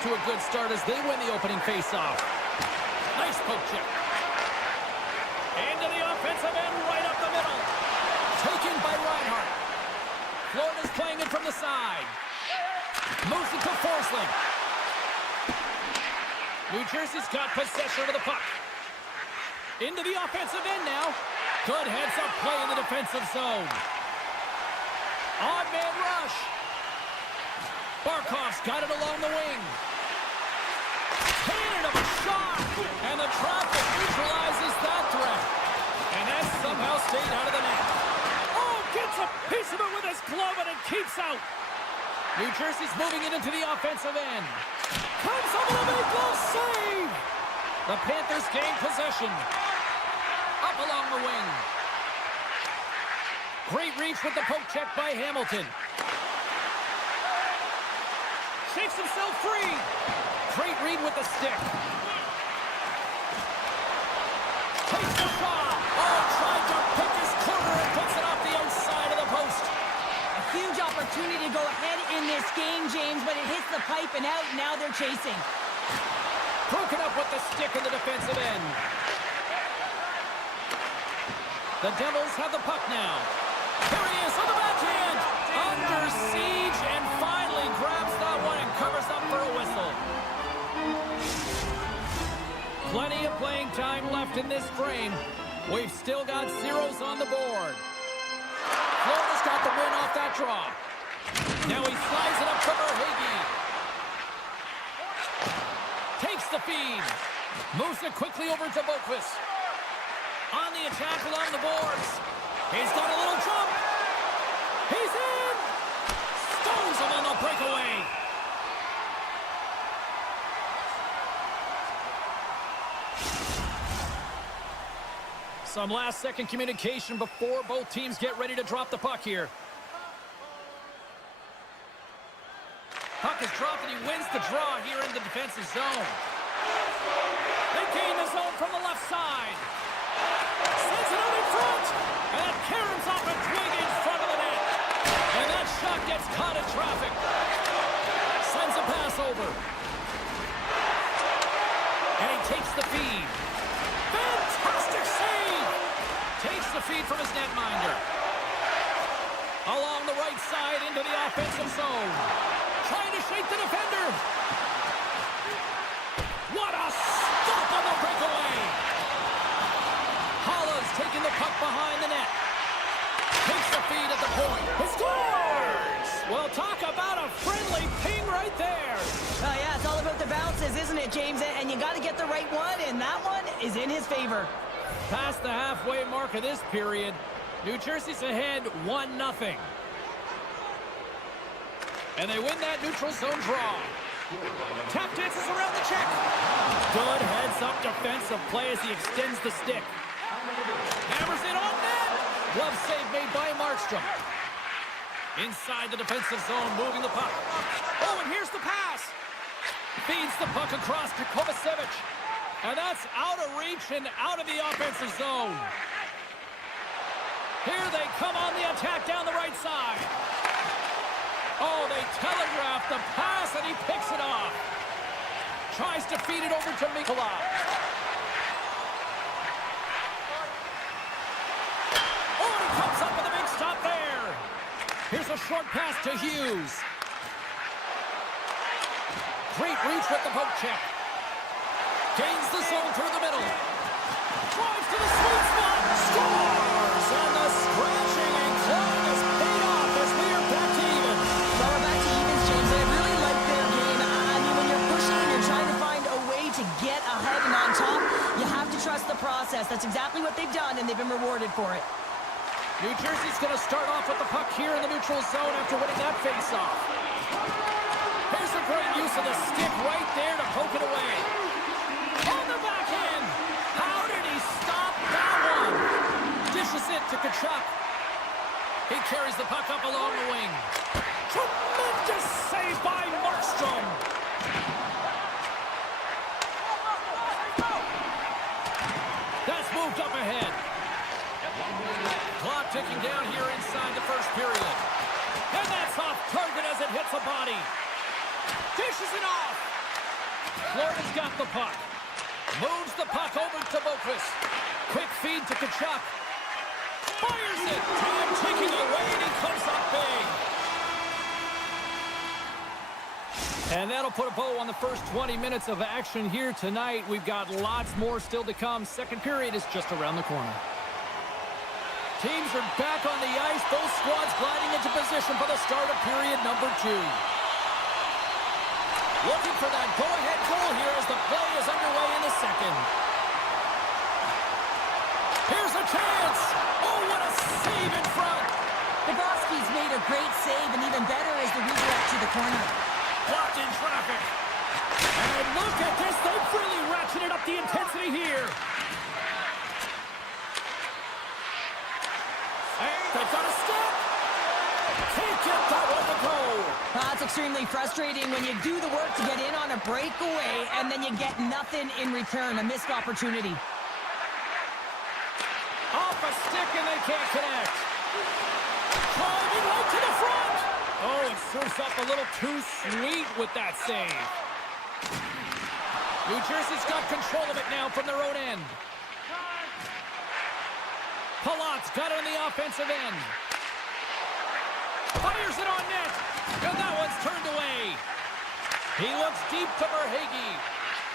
off to a good start as they win the opening faceoff. Nice poke check. Into the offensive end, right up the middle. Taken by Reinhart. Florida's playing it from the side. Moves it to Forsling. New Jersey's got possession of the puck. Into the offensive end now. Good heads-up play in the defensive zone. Odd-man rush. Barkov's got it along the wing. Cannon of a shot. And the traffic neutralizes that threat. And that somehow stayed out of the net. Oh, gets a piece of it with his glove and it keeps out. New Jersey's moving it into the offensive end. Comes up with a big glove save. The Panthers gain possession. Up along the wing. Great reach with the poke check by Hamilton. Shakes himself free. Great read with the stick. Takes the shot. Oh, tried to pick his corner and puts it off the outside of the post. A huge opportunity to go ahead in this game, James, but it hits the pipe and out. Now they're chasing. Broken up with the stick in the defensive end. The Devils have the puck now. Here he is on the backhand. Under siege and finally grabs that one and covers up for a whistle. Plenty of playing time left in this frame. We've still got zeros on the board. Florida's got the win off that draw. Now he slides it up to Verhaeghe. Takes the feed. Moves it quickly over to Boqvist. On the attack along the boards. He's got a little jump. He's in. Stones him on the breakaway. Some last-second communication before both teams get ready to drop the puck here. Puck is dropped and he wins the draw here in the defensive zone. They gain the zone from the left side. Sends it out in front. And it caroms off a twig in front of the net. And that shot gets caught in traffic. Sends a pass over. And he takes the feed. Fantastic save. Takes the feed from his netminder. Along the right side into the offensive zone. Trying to shake the defender. What a stop on the breakaway. Holla's taking the puck behind the net. Takes the feed at the point. He scores! Well, talk about a friendly ping right there. Oh, yeah, it's all about the bounces, isn't it, James? And you got to get the right one, and that one is in his favor. Past the halfway mark of this period, New Jersey's ahead 1-0. And they win that neutral zone draw. Tap dances around the check. Good heads-up defensive play as he extends the stick. Hammers it on net. Glove save made by Markstrom. Inside the defensive zone, moving the puck. Oh, and here's the pass. Feeds the puck across to Kovacevic. And that's out of reach and out of the offensive zone. Here they come on the attack down the right side. Oh, they telegraph the pass, and he picks it off. Tries to feed it over to Mikula. Oh, and he comes up with a big stop there. Here's a short pass to Hughes. Great reach with the poke check. Gains the zone through the middle. Drives to the sweet spot. Scores! And the scratching and clawing is paid off as we are back to even. Well, we're back to evens, James. I really like their game. I mean, when you're pushing and you're trying to find a way to get ahead and on top, you have to trust the process. That's exactly what they've done, and they've been rewarded for it. New Jersey's going to start off with the puck here in the neutral zone after winning that faceoff. Here's a great use of the stick right there to poke it away. On the backhand. How did he stop that one? Dishes it to Tkachuk. He carries the puck up along the wing. Tremendous save by Markstrom. That's moved up ahead. Clock ticking down here inside the first period. And that's off target as it hits a body. Dishes it off. Florida's got the puck. Moves the puck over to Boquist. Quick feed to Tkachuk. Fires it. Time ticking away, and he comes up big. And that'll put a bow on the first 20 minutes of action here tonight. We've got lots more still to come. Second period is just around the corner. Teams are back on the ice. Both squads gliding into position for the start of period number 2. Looking for that go-ahead goal here as the play is underway in the second. Here's a chance. Oh, what a save in front. Bobrovsky's made a great save, and even better is the redirect to the corner. Blocked in traffic. And look at this. They've really ratcheted up the intensity here. They've got a step. Can't get that one to go. It's extremely frustrating when you do the work to get in on a breakaway and then you get nothing in return. A missed opportunity. Off a stick and they can't connect. Driving right to the front. Oh, it serves up a little too sweet with that save. New Jersey's got control of it now from their own end. Palat's got it on the offensive end. Fires it on net. And that one's turned away. He looks deep to Verhaeghe.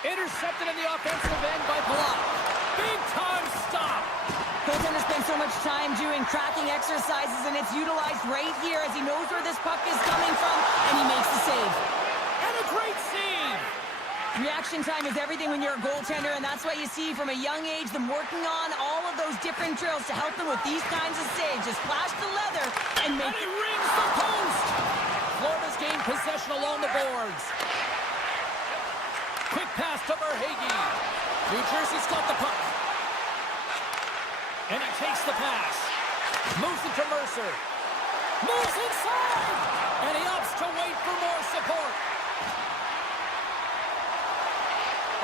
Intercepted in the offensive end by Palat. Big time stop. Goaltender spends so much time doing tracking exercises, and it's utilized right here as he knows where this puck is coming from, and he makes the save. And a great save. Reaction time is everything when you're a goaltender, and that's why you see from a young age them working on all of those different drills to help them with these kinds of saves. Just flash the leather and make it. Rings the post. Florida's gained possession along the boards. Quick pass to Verhaeghe. New Jersey's got the puck. And he takes the pass. Moves it to Mercer. Moves inside. And he opts to wait for more support.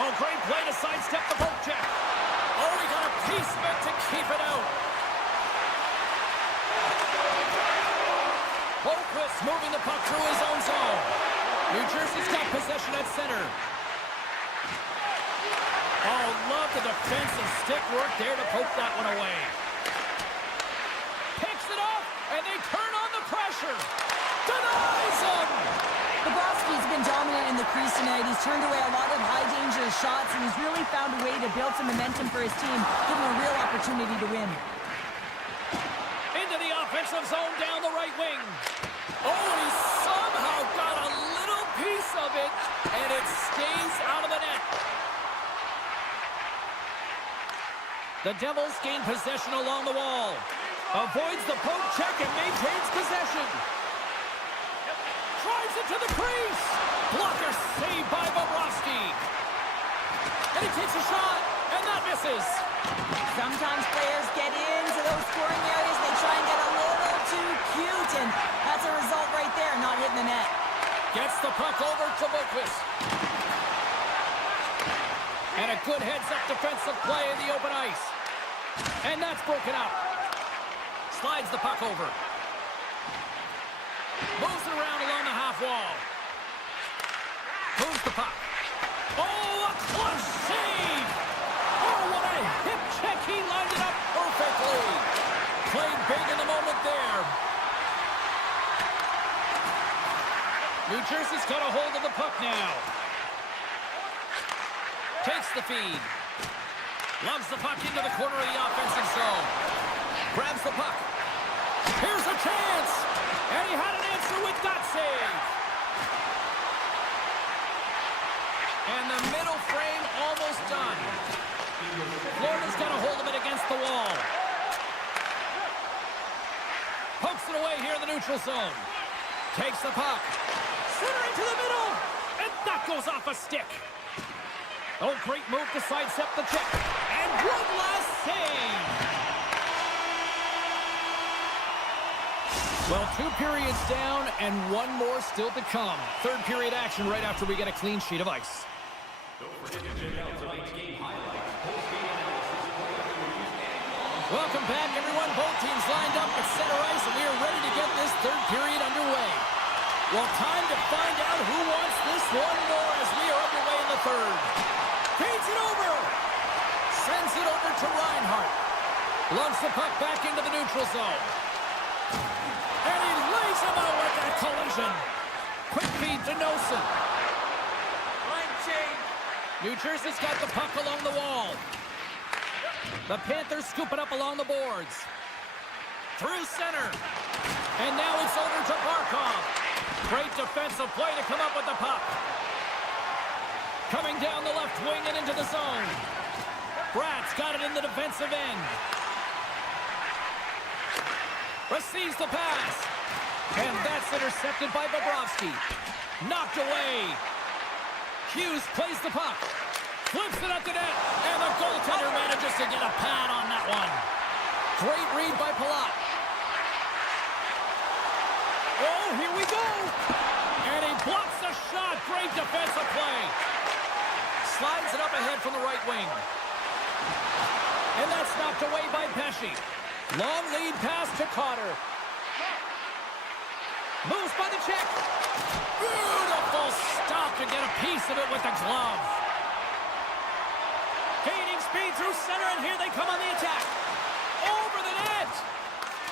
Oh, great play to sidestep the poke check. Oh, he got a piece of it to keep it out. Boquist moving the puck through his own zone. New Jersey's got possession at center. Oh, love the defensive stick work there to poke that one away. Picks it up, and they turn on the pressure. Denies him. Bobrovsky's been dominant in the crease tonight. He's turned away a lot of high-danger shots, and he's really found a way to build some momentum for his team, give him a real opportunity to win. Into the offensive zone down the right wing. Oh, and he somehow got a little piece of it, and it stays out of the net. The Devils gain possession along the wall. Avoids the poke check and maintains possession. Drives it to the crease. Blocker saved by Bobrovsky. And he takes a shot, and that misses. Sometimes players get into those scoring areas. They try and get a little too cute, and that's a result right there, not hitting the net. Gets the puck over to Boquist. And a good heads-up defensive play in the open ice. And that's broken up. Slides the puck over. Moves it around along the half wall. Moves the puck. Oh, a clutch save! Oh, what a hip check. He lined it up perfectly. Played big in the moment there. New Jersey's got a hold of the puck now. Takes the feed. Loves the puck into the corner of the offensive zone. Grabs the puck. Here's a chance. And he had an answer with that save. And the middle frame almost done. Florida's got a hold of it against the wall. Pokes it away here in the neutral zone. Takes the puck. Centering to the middle. And that goes off a stick. Oh, great move to sidestep the check. And one last save. Well, 2 periods down and 1 more still to come. Third period action right after we get a clean sheet of ice. Welcome back, everyone. Both teams lined up at center ice, and we are ready to get this third period underway. Well, time to find out who wants this one more as we are underway in the third. Feeds it over. Sends it over to Reinhart. Lungs the puck back into the neutral zone. And he lays him out with that collision. Quick feed to Nosen. Line change. New Jersey's got the puck along the wall. The Panthers scoop it up along the boards. Through center. And now it's over to Barkov. Great defensive play to come up with the puck. Coming down the left wing and into the zone. Bratt's got it in the defensive end. Receives the pass. And that's intercepted by Bobrovsky. Knocked away. Hughes plays the puck. Flips it up the net. And the goaltender manages to get a pad on that one. Great read by Palat. Oh, here we go. And he blocks the shot. Great defensive play. Slides it up ahead from the right wing. And that's knocked away by Pesce. Long lead pass to Cotter. Moves by the check. Beautiful stop to get a piece of it with the glove. Gaining speed through center, and here they come on the attack. Over the net.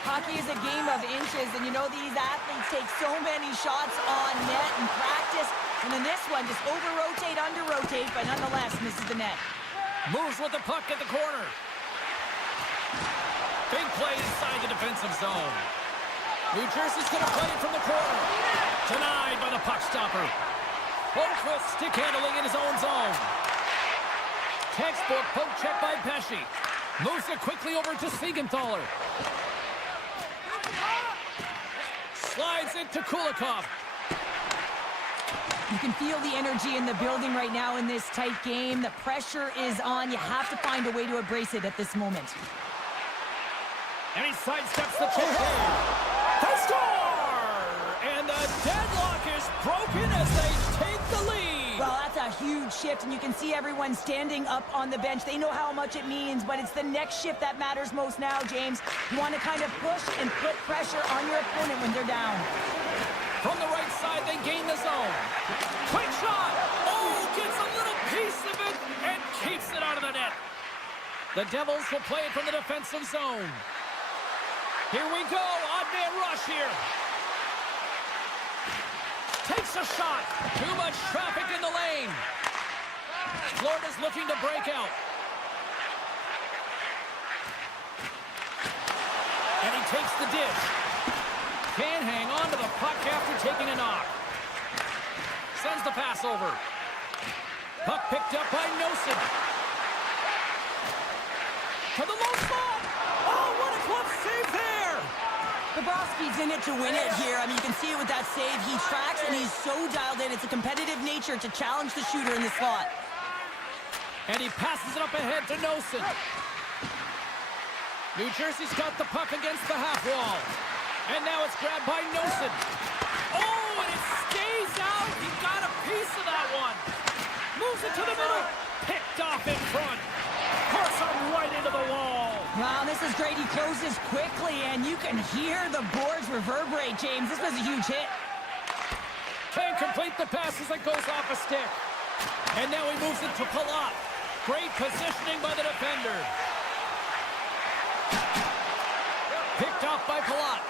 Hockey is a game of inches, and you know these athletes take so many shots on net in practice. And in this one, just over-rotate, under-rotate, but nonetheless misses the net. Moves with the puck at the corner. Big play inside the defensive zone. New Jersey's going to play it from the corner. Denied by the puck stopper. Both stick handling in his own zone. Textbook poke check by Pesce. Moves it quickly over to Siegenthaler. Slides it to Kulikov. You can feel the energy in the building right now in this tight game. The pressure is on. You have to find a way to embrace it at this moment. And he sidesteps the check there. They score! And the deadlock is broken as they take the lead. Well, that's a huge shift, and you can see everyone standing up on the bench. They know how much it means, but it's the next shift that matters most now, James. You want to kind of push and put pressure on your opponent when they're down. From the right side, they gain the zone. Quick shot! Oh, gets a little piece of it and keeps it out of the net. The Devils will play it from the defensive zone. Here we go, odd man rush here. Takes a shot. Too much traffic in the lane. Florida's looking to break out. And he takes the dish. Can't hang on to the puck after taking a knock. Sends the pass over. Puck picked up by Nosen. To the low spot. Oh, what a glove save there. Bobrovsky's in it to win it here. I mean, you can see it with that save. He tracks, and he's so dialed in. It's a competitive nature to challenge the shooter in the slot. And he passes it up ahead to Nosen. New Jersey's got the puck against the half wall. And now it's grabbed by Nosen. Oh, and it stays out. He got a piece of that one. Moves it to the middle. Picked off in front. Puts him right into the wall. Wow, this is great. He closes quickly, and you can hear the boards reverberate, James. This was a huge hit. Can't complete the pass as it goes off a stick. And now he moves it to Palat. Great positioning by the defender. Picked off by Palat.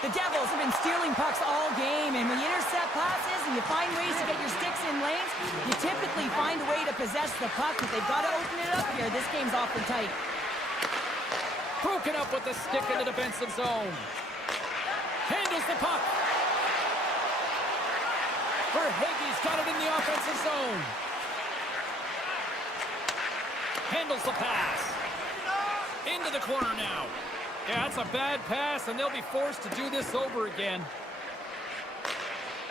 The Devils have been stealing pucks all game, and when you intercept passes and you find ways to get your sticks in lanes, you typically find a way to possess the puck, but they've got to open it up here. This game's awfully tight. Broken up with the stick in the defensive zone. Handles the puck. Verhaeghe's got it in the offensive zone. Handles the pass. Into the corner now. Yeah, that's a bad pass, and they'll be forced to do this over again.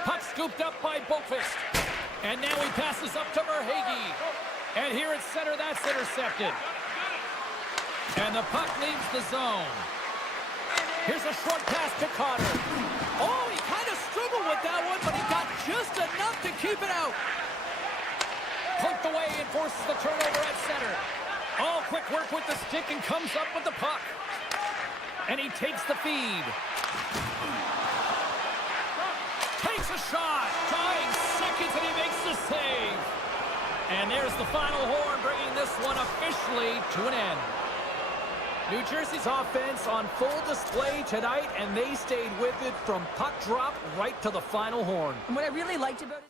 Puck scooped up by Boqvist. And now he passes up to Verhaeghe. And here at center, that's intercepted. And the puck leaves the zone. Here's a short pass to Cotter. Oh, he kind of struggled with that one, but he got just enough to keep it out. Poked away and forces the turnover at center. All quick work with the stick and comes up with the puck. And he takes the feed. Takes a shot. Dying seconds and he makes the save. And there's the final horn, bringing this one officially to an end. New Jersey's offense on full display tonight, and they stayed with it from puck drop right to the final horn. And what I really liked about it...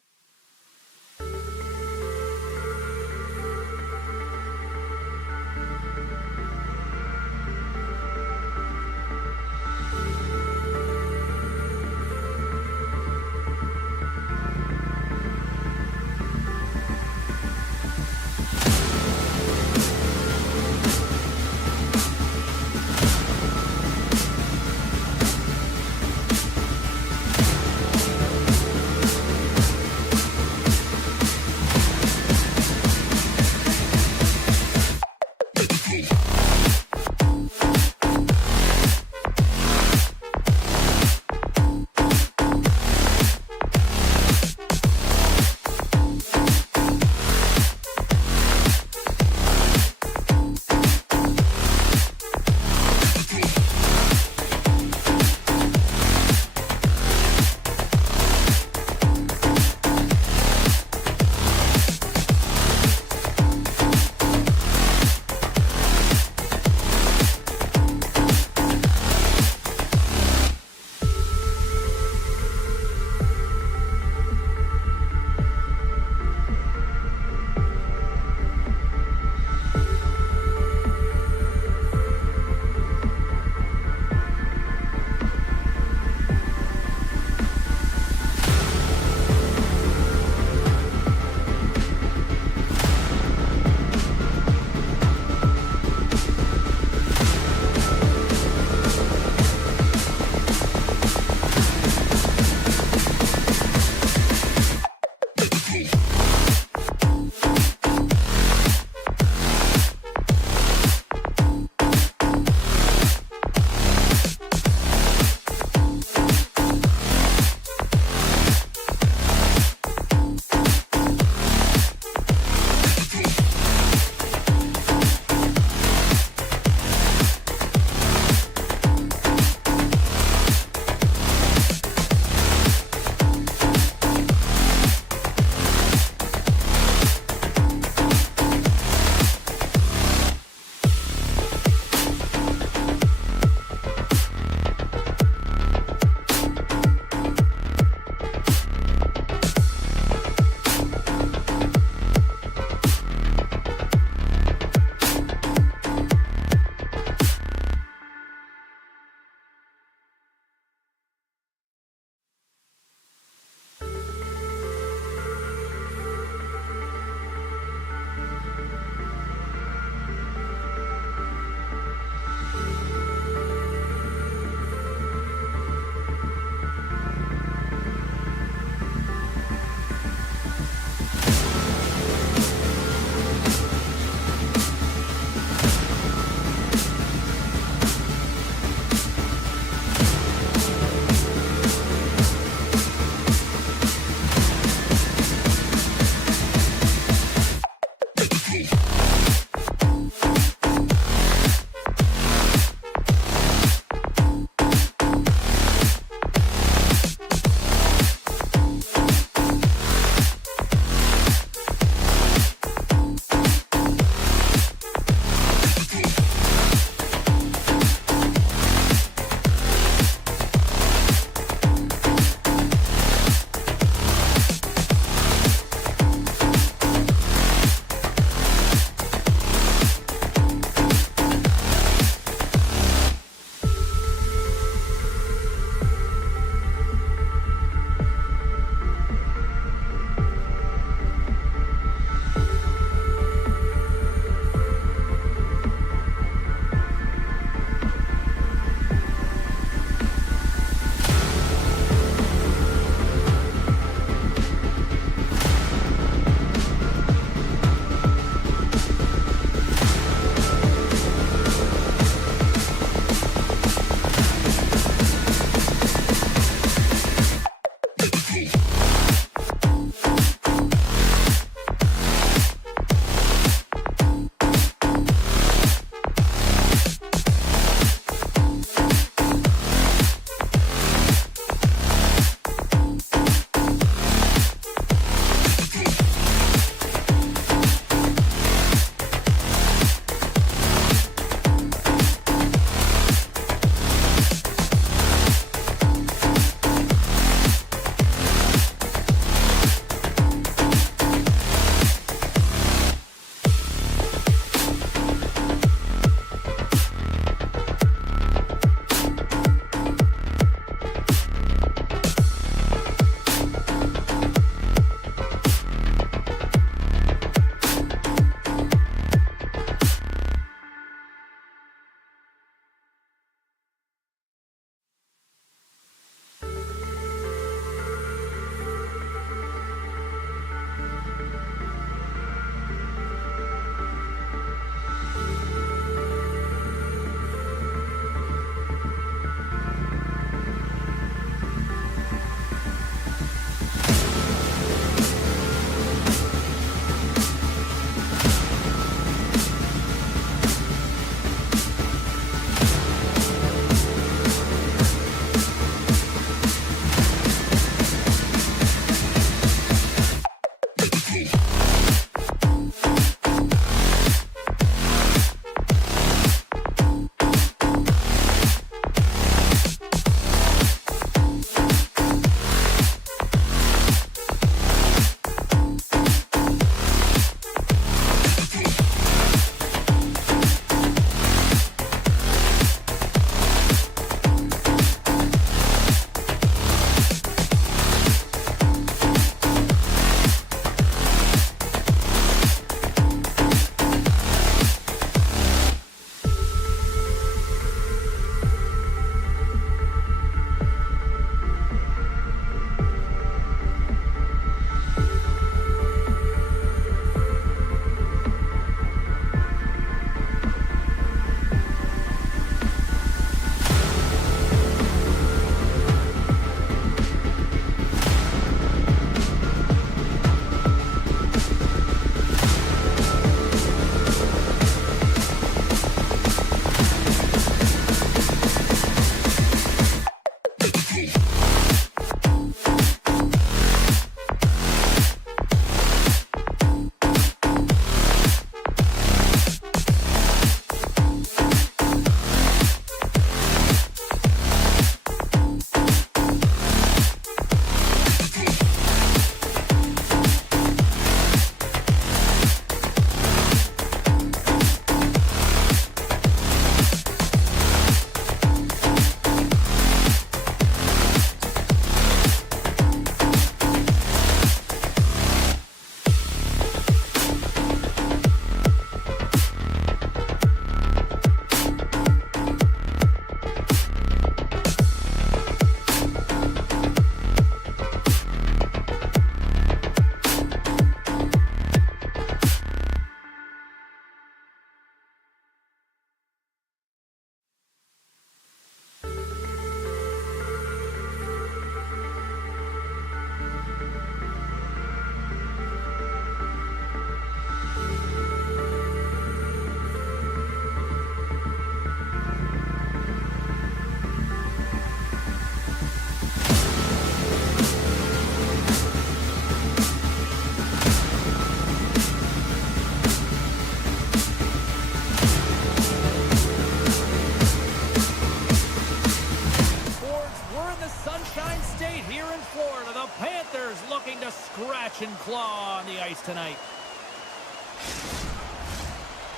scratch and claw on the ice tonight.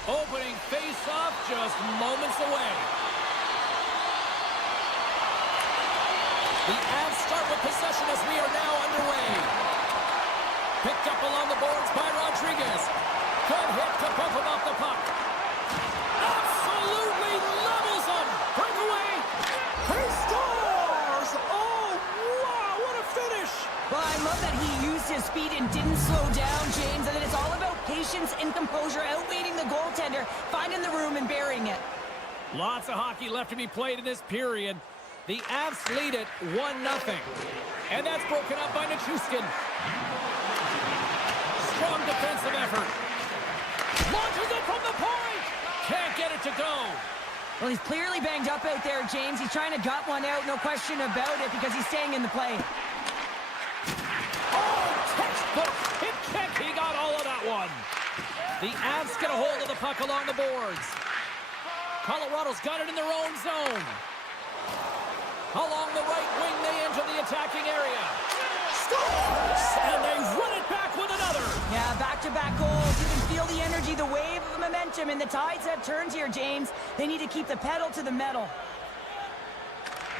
Opening face-off just moments away. The Avs start with possession as we are now underway. Picked up along the boards by Rodriguez. Good hit to bump him off the puck. Absolutely levels him. Breakaway. He scores! Oh, wow, what a finish. Well, I love that he used his speed and didn't slow down, James. And then it's all about patience and composure, outweighing the goaltender, finding the room and burying it. Lots of hockey left to be played in this period. The Avs lead it 1-0. And that's broken up by Nichushkin. Strong defensive effort. Launches it from the point. Can't get it to go. Well, he's clearly banged up out there, James. He's trying to gut one out, no question about it, because he's staying in the play. Oh, textbook hit check. He got all of that one. The Avs get a hold of the puck along the boards. Colorado's got it in their own zone. Along the right wing, they enter the attacking area. Scores! And they run it back with another. Yeah, back-to-back goals. You can feel the energy, the wave of momentum, and the tides have turned here, James. They need to keep the pedal to the metal.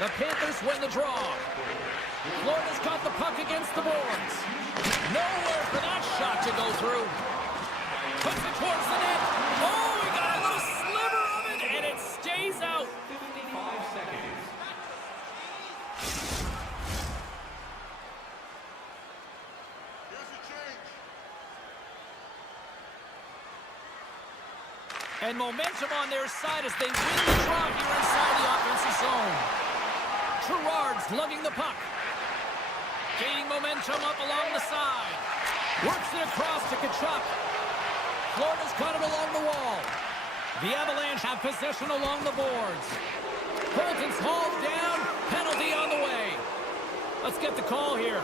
The Panthers win the draw. Florida's got the puck against the boards. Nowhere for that shot to go through. Puts it towards the net. Oh, we got a little sliver of it, and it stays out. 55 seconds. And momentum on their side as they win the draw here inside the offensive zone. Gerard's lugging the puck. Gaining momentum up along the side. Works it across to Tkachuk. Florida's got it along the wall. The Avalanche have possession along the boards. Colton's hauled down. Penalty on the way. Let's get the call here.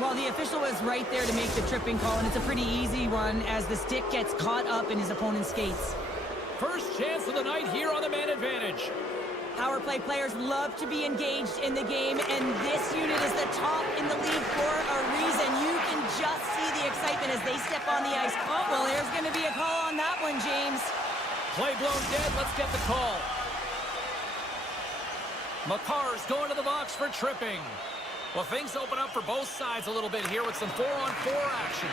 Well, the official was right there to make the tripping call, and it's a pretty easy one as the stick gets caught up in his opponent's skates. First chance of the night here on the man advantage. Power play players love to be engaged in the game, and this unit is the top in the league for a reason. You can just see the excitement as they step on the ice. Oh, well, there's going to be a call on that one, James. Play blown dead. Let's get the call. Makar's going to the box for tripping. Well, things open up for both sides a little bit here with some 4-on-4 action.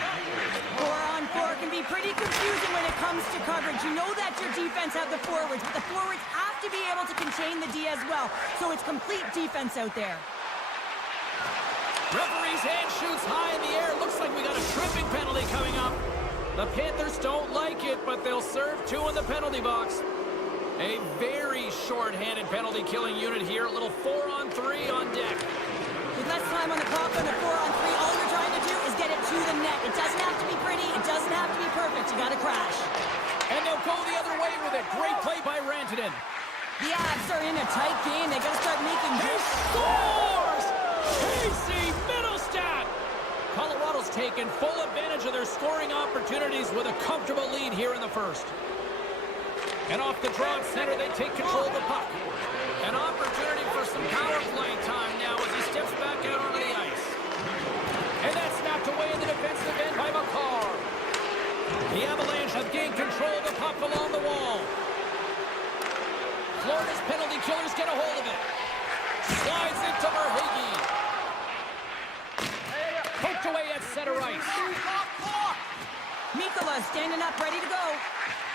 4-on-4 can be pretty confusing when it comes to coverage. You know that your defense have the forwards, but the forwards have to be able to contain the D as well. So it's complete defense out there. Referee's hand shoots high in the air. Looks like we got a tripping penalty coming up. The Panthers don't like it, but they'll serve 2 in the penalty box. A very short-handed penalty-killing unit here. A little 4-on-3 on deck. With less time on the clock on the 4-on-3, all you're trying to do is get it to the net. It doesn't have to be pretty. It doesn't have to be perfect. You got to crash. And they'll go the other way with it. Great play by Rantanen. The Avs are in a tight game. They got to start making... He scores! Casey Middlestat! Colorado's taken full advantage of their scoring opportunities with a comfortable lead here in the first. And off the draw at center, they take control of the puck. An opportunity for some power play time now as he steps back out onto the ice. And that's knocked away in the defensive end by Makar. The Avalanche have gained control of the puck along the wall. Florida's penalty killers get a hold of it. Slides into Verhaeghe. Poked away at center ice. Mikkola standing up, ready to go.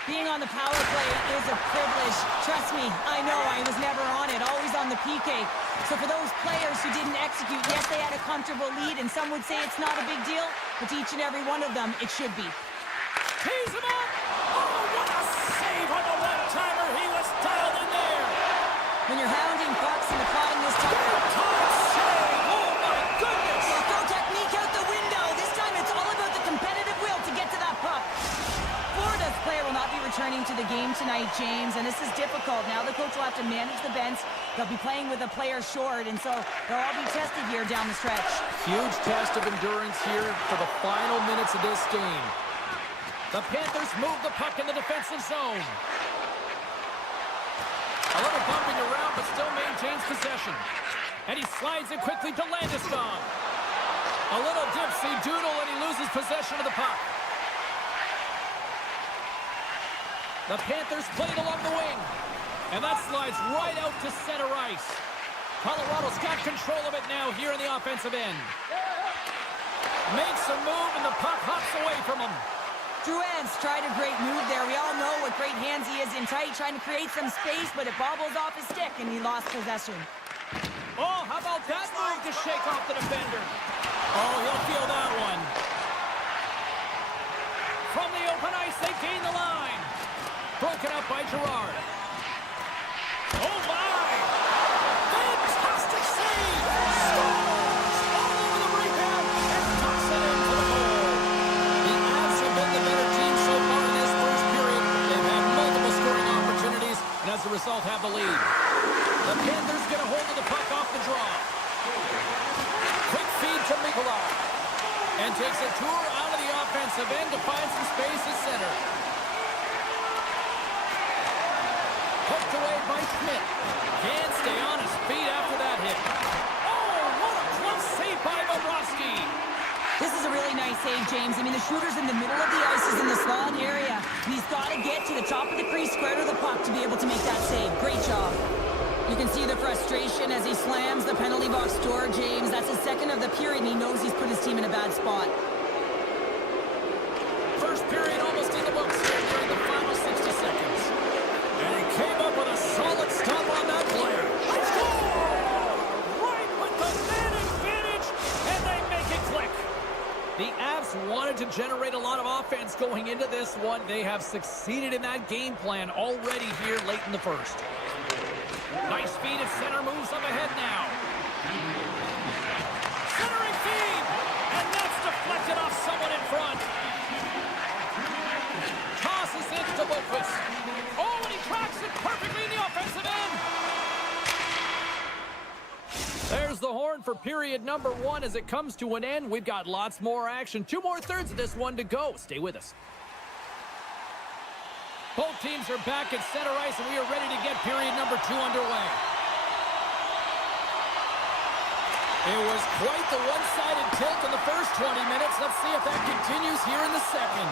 Being on the power play is a privilege. Trust me, I know I was never on it, always on the PK. So for those players who didn't execute, yes, they had a comfortable lead, and some would say it's not a big deal, but to each and every one of them, it should be. Tease him up! Oh, what a save on the one-timer! He was dialed in there! When you're hounding pucks and applying this type of... Big-time save! Oh, my goodness! Well, throw technique out the window. This time it's all about the competitive will to get to that puck. Florida's player will not be returning to the game tonight, James, and this is difficult. Now the coach will have to manage the bench. They'll be playing with a player short, and so they'll all be tested here down the stretch. Huge test of endurance here for the final minutes of this game. The Panthers move the puck in the defensive zone. A little bumping around, but still maintains possession. And he slides it quickly to Landeskog. A little dipsy doodle and he loses possession of the puck. The Panthers played along the wing. And that slides right out to center ice. Colorado's got control of it now here in the offensive end. Makes a move and the puck hops away from him. Drouin's tried a great move there. We all know what great hands he is in tight, trying to create some space, but it bobbles off his stick and he lost possession. Oh, how about that move to shake off the defender? Oh, he'll feel that one. From the open ice, they gain the line. Broken up by Gerard. Oh, my! Fantastic save! Scores! All over the rebound and tucks it into the goal. The Avs have been the better team so far in this first period. They've had multiple scoring opportunities and as a result have the lead. The Panthers get a hold of the puck off the draw. Quick feed to Nikolai. And takes a tour out of the offensive end to find some space at center. Poked away by Schmidt. Can't stay on his feet after that hit. Oh, what a close save by Bobrovsky. This is a really nice save, James. I mean, the shooter's in the middle of the ice, is in the slot area. And he's got to get to the top of the crease, square to the puck to be able to make that save. Great job. You can see the frustration as he slams the penalty box door, James. That's his second of the period, and he knows he's put his team in a bad spot. First period almost in the books here during the final 60 seconds. And he came up with a solid stop on that player. Score! Right with the man advantage, and they make it click. The Avs wanted to generate a lot of offense going into this one. They have succeeded in that game plan already here late in the first. Nice feed at center, moves up ahead now. Centering feed, and that's deflected off someone in front. Tosses it to Boquist. Oh, and he tracks it perfectly in the offensive end. There's the horn for period number 1 as it comes to an end. We've got lots more action. 2 more thirds of this one to go. Stay with us. Both teams are back at center ice, and we are ready to get period number 2 underway. It was quite the one-sided tilt in the first 20 minutes. Let's see if that continues here in the second.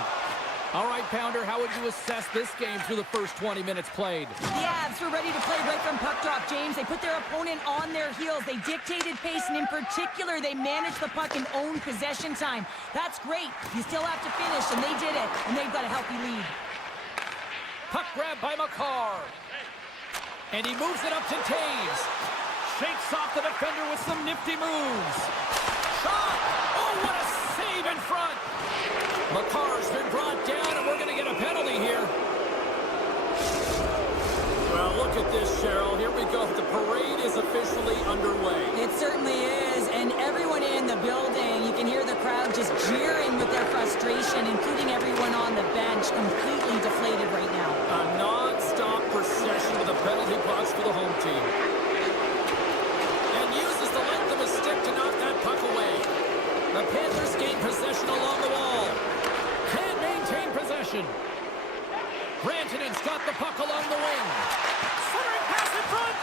All right, Pounder, how would you assess this game through the first 20 minutes played? The Avs were ready to play right from puck drop, James. They put their opponent on their heels. They dictated pace, and in particular, they managed the puck and owned possession time. That's great. You still have to finish, and they did it, and they've got a healthy lead. Puck grab by Makar. And he moves it up to Taves. Shakes off the defender with some nifty moves. Shot! Oh, what a save in front! Makar's been brought down, and we're going to get a penalty here. Well, look at this, Cheryl. Here we go. The parade is officially underway. It certainly is, and everyone in the building, you can hear the crowd just jeering with their frustration, including everyone on the bench, completely deflated right now. A non-stop procession to the penalty box for the home team. And uses the length of his stick to knock that puck away. The Panthers gain possession along the wall. Can't maintain possession. Rantanen's got the puck along the wing. Centering pass in front.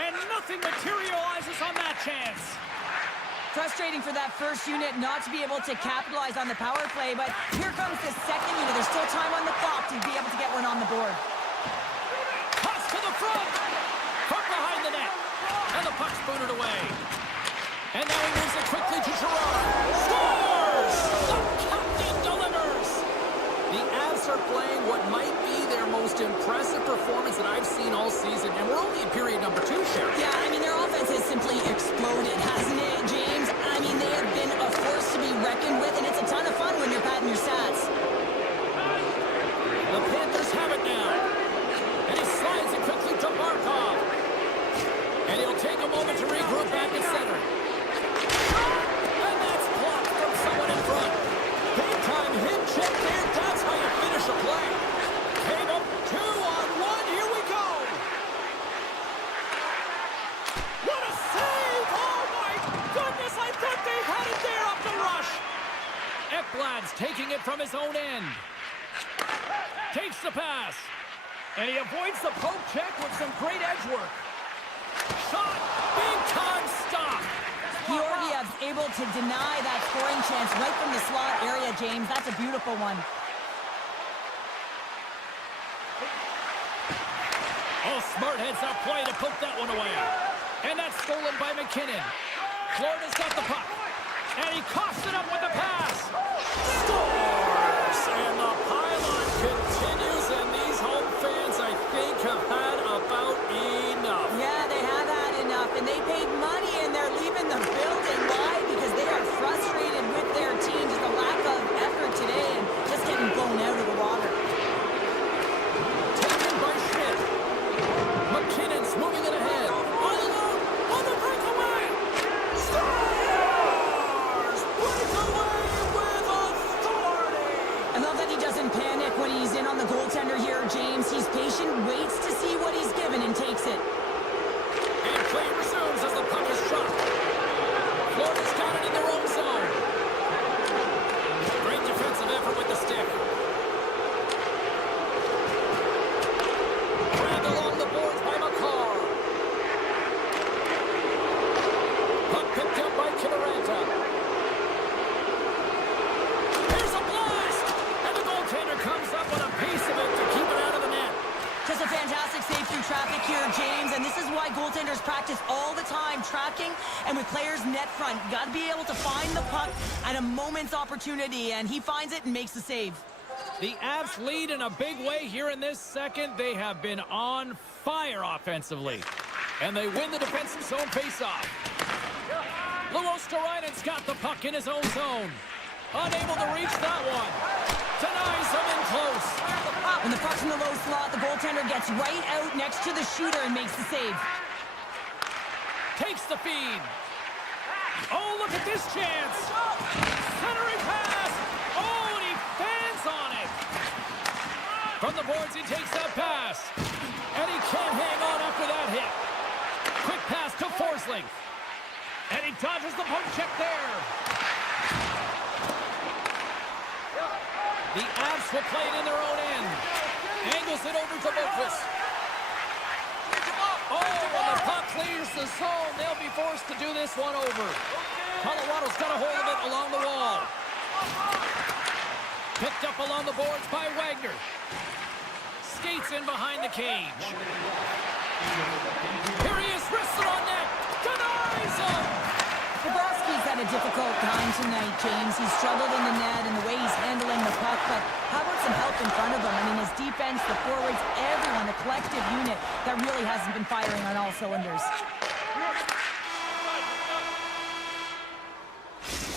And nothing materializes on that chance. Frustrating for that first unit not to be able to capitalize on the power play, but here comes the second unit. There's still time on the clock to be able to get one on the board. Pass to the front. From behind the net. And the puck's booted away. And now he moves it quickly to Gerard. Scores! The captain delivers! The Avs are playing what might be their most impressive performance that I've seen all season, and we're only in period number 2, Sharon. Yeah, I mean, their offense has simply exploded, hasn't it, James? I mean, they have been a force to be reckoned with, and it's a ton of fun when you're patting your stats. The Panthers have it now. And he slides it quickly to Barkov. And he'll take a moment to regroup back at center. And that's blocked from someone in front. Big time hit check there. That's how you finish a play. Came up 2-on-1. Here we go. What a save. Oh, my goodness. I thought they had it there off the rush. Ekblad's taking it from his own end. Takes the pass. And he avoids the poke check with some great edge work. Shot. Big Time stop. Georgiev's able to deny that scoring chance right from the slot area, James. That's a beautiful one. Oh, smart heads-up play to put that one away. And that's stolen by McKinnon. Florida's got the puck. And he coughs it up with the pass. Scores! And the pylon continues, and these home fans, I think, have had about enough. Yeah, they have had enough, and they paid money, and they're leaving the building. Why? Because they are frustrated with their team. Just a lack of effort today and just getting blown out of the water. Taken by Schmidt. McKinnon's moving it ahead. All alone on the breakaway. Scores! Breakaway with authority. I love that he doesn't panic when he's in on the goaltender here, James. He's patient, waits to see what he's given, and takes it. And play resumes as the puck is shot. Florida's got it in their own zone. Great defensive effort with the stick. Dragged along the boards by McCarr. Puck picked up by Kimaranta. Here's a blast! And the goaltender comes up with a piece of it to keep it out of the net. Just a fantastic save through traffic here, James, and this is why goaltenders practice all the time, tracking and with players net front. You got to be able to find the puck at a moment's opportunity, and he finds it and makes the save. The Avs lead in a big way here in this second. They have been on fire offensively, and they win the defensive zone faceoff. Luosterainen's got the puck in his own zone. Unable to reach that one. Denies him in close. When the puck's in the low slot, the goaltender gets right out next to the shooter and makes the save. Takes the feed. Oh, look at this chance. Centering pass. Oh, and he fans on it. From the boards, he takes that pass. And he can't hang on after that hit. Quick pass to Forsling. And he dodges the poke check there. The Avs will play it in their own end. Angles it over to Boqvist. Oh, when the puck clears the zone, they'll be forced to do this one over. Colorado's got a hold of it along the wall. Picked up along the boards by Wagner. Skates in behind the cage. Here he is, wristed on net. Denies him. Bobrovsky's had a difficult time tonight, James. He's struggled in the net and the way he's handling the puck, but how about some help in front of him? I mean, his defense, the forwards, everyone, a collective unit that really hasn't been firing on all cylinders.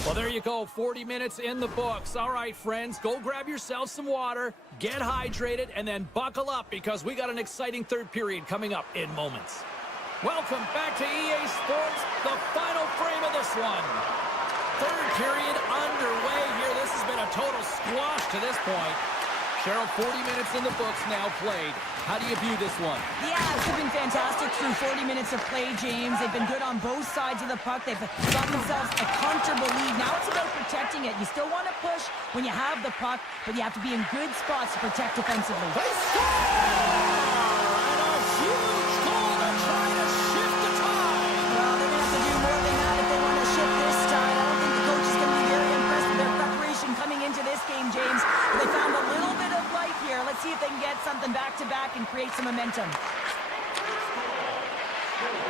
Well, there you go. 40 minutes in the books. All right, friends, go grab yourself some water, get hydrated, and then buckle up because we got an exciting third period coming up in moments. Welcome back to EA Sports, the final frame of this one. Third period underway here. This has been a total squash to this point. Cheryl, 40 minutes in the books now played. How do you view this one? The Avs have been fantastic through 40 minutes of play, James. They've been good on both sides of the puck. They've got themselves a comfortable lead. Now it's about protecting it. You still want to push when you have the puck, but you have to be in good spots to protect defensively. They score! And a huge goal to try to shift the tide. Well, they're going to have to do more than that if they want to shift this tide. I don't think the coach is going to be very impressed with their preparation coming into this game, James. But they found a little bit of life here. Let's see if they can get something back-to-back and create some momentum.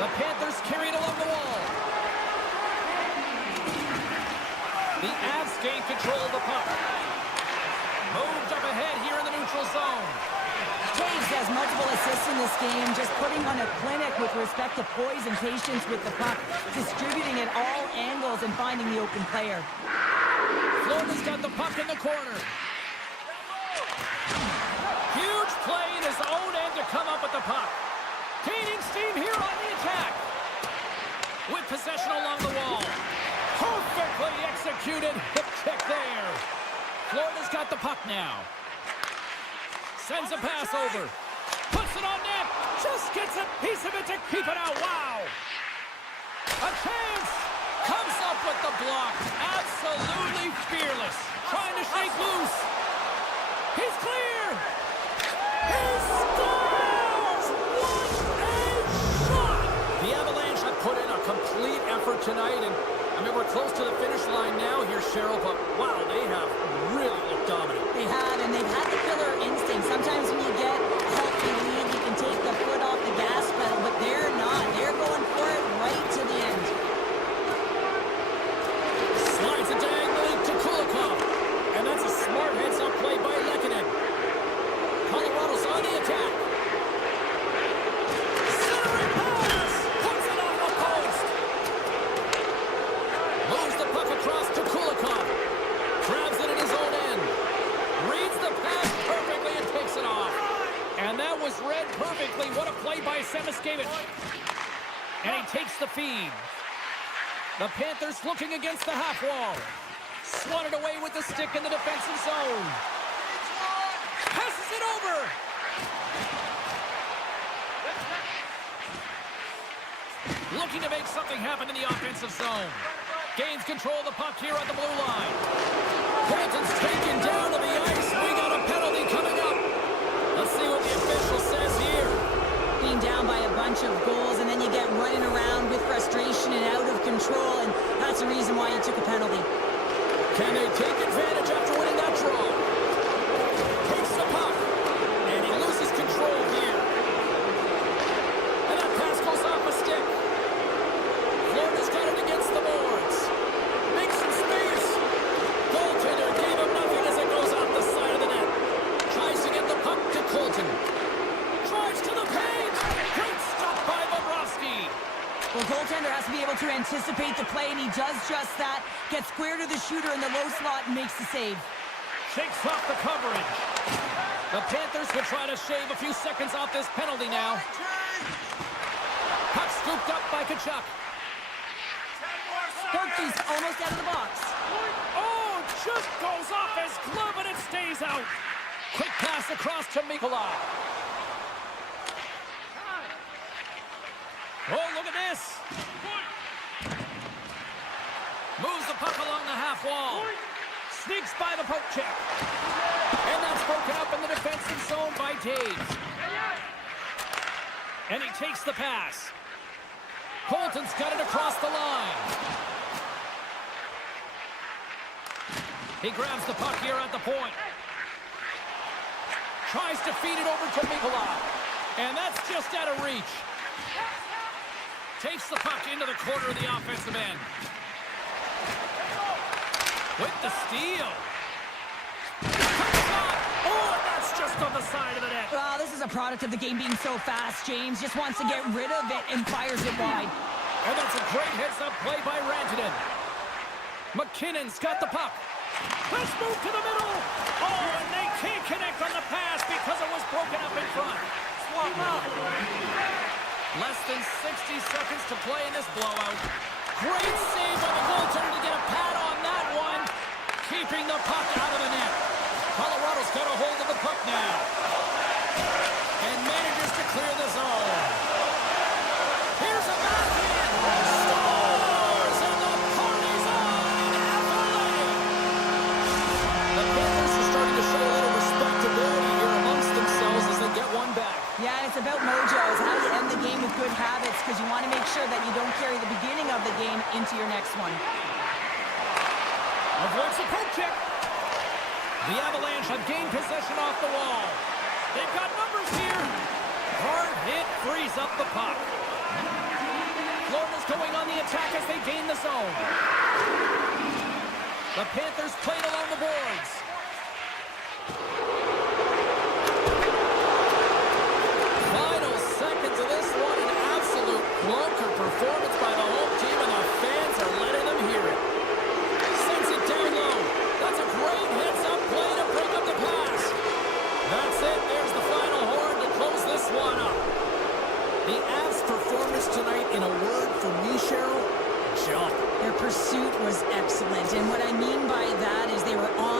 The Panthers carried along the wall. The Avs gain control of the puck. Moved up ahead here in the neutral zone. Taves has multiple assists in this game, just putting on a clinic with respect to poise and patience with the puck, distributing at all angles and finding the open player. Florida's got the puck in the corner. Huge play in his own end to come up with the puck. Gaining steam here on the attack. With possession along the wall. Perfectly executed hip check there. Florida's got the puck now. Sends a pass over. Puts it on net. Just gets a piece of it to keep it out. Wow. A chance. Comes up with the block. Absolutely fearless. Trying to shake loose. He's clear. He scores! What a shot! The Avalanche have put in a Semiskevich. And he takes the feed. The Panthers looking against the half wall. Swatted away with the stick in the defensive zone. Passes it over. Looking to make something happen in the offensive zone. Gains control of the puck here on the blue line. Colton's taken down to the ice. We got a penalty coming up. Let's see what the official says here. Being down by a bunch of goals, and then you get running around with frustration and out of control, and that's the reason why you took a penalty. Can they take advantage after winning that draw? Takes the puck, and he loses control here. And that pass goes off a stick. Florida's got it against the boards. Makes some space. Goaltender gave him nothing as it goes off the side of the net. Tries to get the puck to Colton. Drives to the page. Great stop by Bobrovsky. Well, goaltender has to be able to anticipate the play, and he does just that. Gets square to the shooter in the low slot and makes the save. Shakes off the coverage. The Panthers will try to shave a few seconds off this penalty now. Puck scooped up by Tkachuk. Berkey's almost out of the box. Oh, just goes off his glove and it stays out. Quick pass across to Mikula. Oh, look at this. Moves the puck along the half wall. Sneaks by the poke check. And that's broken up in the defensive zone by Taves. And he takes the pass. Colton's got it across the line. He grabs the puck here at the point. Tries to feed it over to Mikula. And that's just out of reach. Takes the puck into the corner of the offensive end. With the steal. Oh, and that's just on the side of the net. Well, this is a product of the game being so fast. James just wants to get rid of it and fires it wide. And that's a great heads-up play by Rantanen. McKinnon's got the puck. Let's move to the middle. Oh, and they can't connect on the pass because it was broken up in front. Swap out. Less than 60 seconds to play in this blowout. Great save by the goaltender to get a pad on that one. Keeping the puck out of the net. Colorado's got a hold of the puck now. And manages to clear the zone. Here's a backhand. Scores! And the party's on at the lane. The Panthers are starting to show a little respectability here amongst themselves as they get one back. Yeah, and it's about mojo. It's how you end the game with good habits, because you want to make sure that you don't carry the beginning of the game into your next one. Avoids the poke check. The Avalanche have gained possession off the wall. They've got numbers here. Hard hit frees up the puck. Florida's going on the attack as they gain the zone. The Panthers played along the boards. Final seconds of this one, an absolute clunker performance by the home team, and the fans are letting them hear it. Sends it down low. That's a great heads-up play to break up the pass. That's it. There's the final horn to close this one up. The Avs' performance tonight, in a word for me, Cheryl, jump. Their pursuit was excellent, and what I mean by that is they were on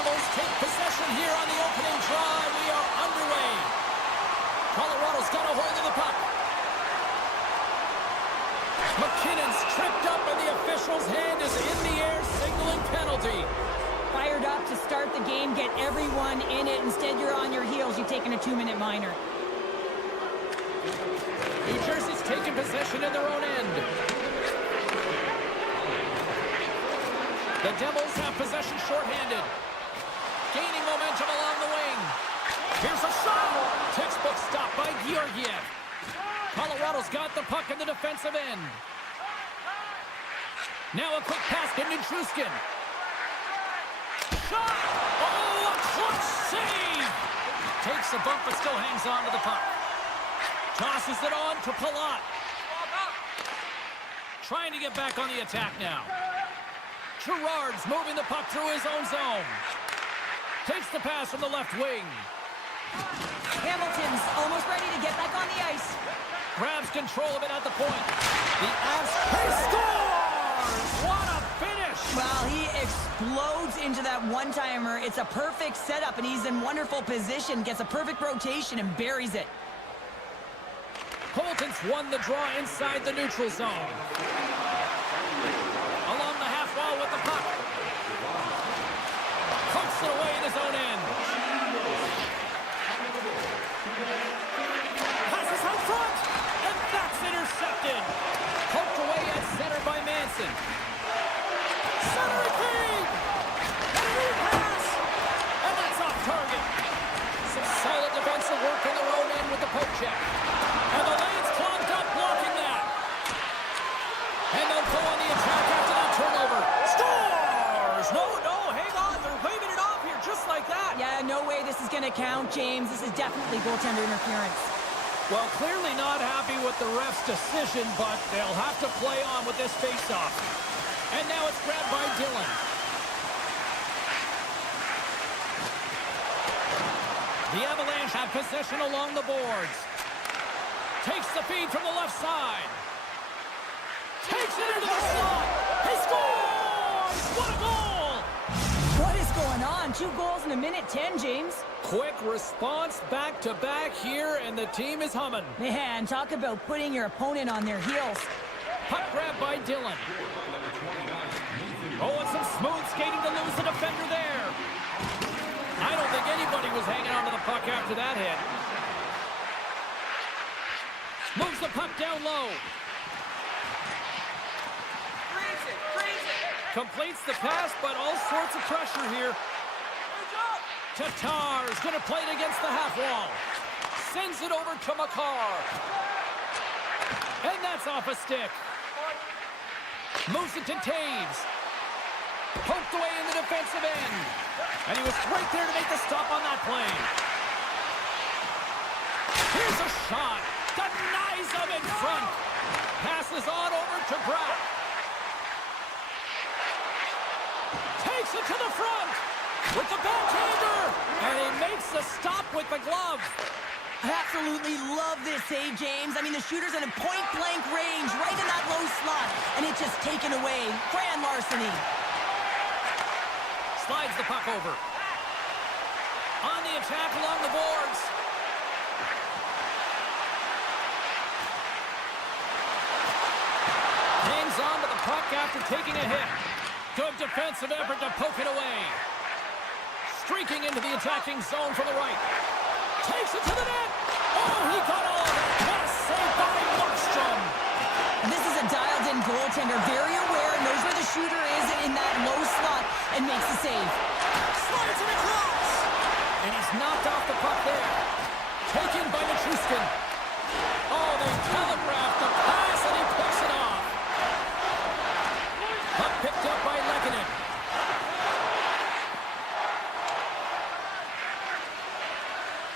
Devils take possession here on the opening draw. We are underway. Colorado's got a hold of the puck. McKinnon's tripped up and the official's hand is in the air, signaling penalty. Fired up to start the game, get everyone in it. Instead, you're on your heels. You've taken a 2-minute minor. New Jersey's taking possession in their own end. The Devils have possession shorthanded. Gaining momentum along the wing. Here's a shot. Textbook stop by Georgiev. Colorado's got the puck in the defensive end. Now a quick pass to Nichushkin. Shot! Oh, a clutch save! Takes a bump but still hangs on to the puck. Tosses it on to Palat. Trying to get back on the attack now. Girard's moving the puck through his own zone. Takes the pass from the left wing. Hamilton's almost ready to get back on the ice. Grabs control of it at the point. The Avs, he scores! What a finish! Well, he explodes into that one-timer. It's a perfect setup, and he's in wonderful position. Gets a perfect rotation and buries it. Colton's won the draw inside the neutral zone. Along the half wall with the puck. Pumps it away in his own end. Passes out front, and that's intercepted. Poked away at center by Manson. Centering feed! And a new pass! And that's off target. Some solid defensive work on their own end with the poke check. And the lane's clogged up blocking that. And they'll go on the attack after that turnover. Scores! No, hang on. They're waving it off here just like that. Yeah, no way this is going to count, James. This is definitely goaltender interference. Well, clearly not happy with the ref's decision, but they'll have to play on with this faceoff. And now it's grabbed by Dillon. The Avalanche have possession along the boards. Takes the feed from the left side. Takes it into the slot. He scores! What a goal! What is going on? 2 goals in a minute 10, James. Quick response back-to-back here, and the team is humming. Man, talk about putting your opponent on their heels. Puck grab by Dillon. Oh, and some smooth skating to lose the defender there. I don't think anybody was hanging on to the puck after that hit. Moves the puck down low. Completes the pass, but all sorts of pressure here. Tatar's going to play it against the half wall. Sends it over to Makar. And that's off a stick. Moves it to Taves. Poked away in the defensive end. And he was right there to make the stop on that play. Here's a shot. Denies him in front. Passes on over to Bratt. Takes it to the front with the backhander. And he makes the stop with the glove. I absolutely love this save, James. I mean, the shooter's in a point-blank range, right in that low slot, and it's just taken away. Grand larceny. Slides the puck over. On the attack along the boards. Hangs on to the puck after taking a hit. Good defensive effort to poke it away. Streaking into the attacking zone from the right. Takes it to the net. Oh, he got all of it. What a save by Markstrom. This is a dialed-in goaltender, very aware, knows where the shooter is in that low slot, and makes the save. Slides it across. And he's knocked off the puck there. Taken by Nichushkin. Oh, they telegraphed the pass, and he picks it off. Puck picked up by Lehkonen.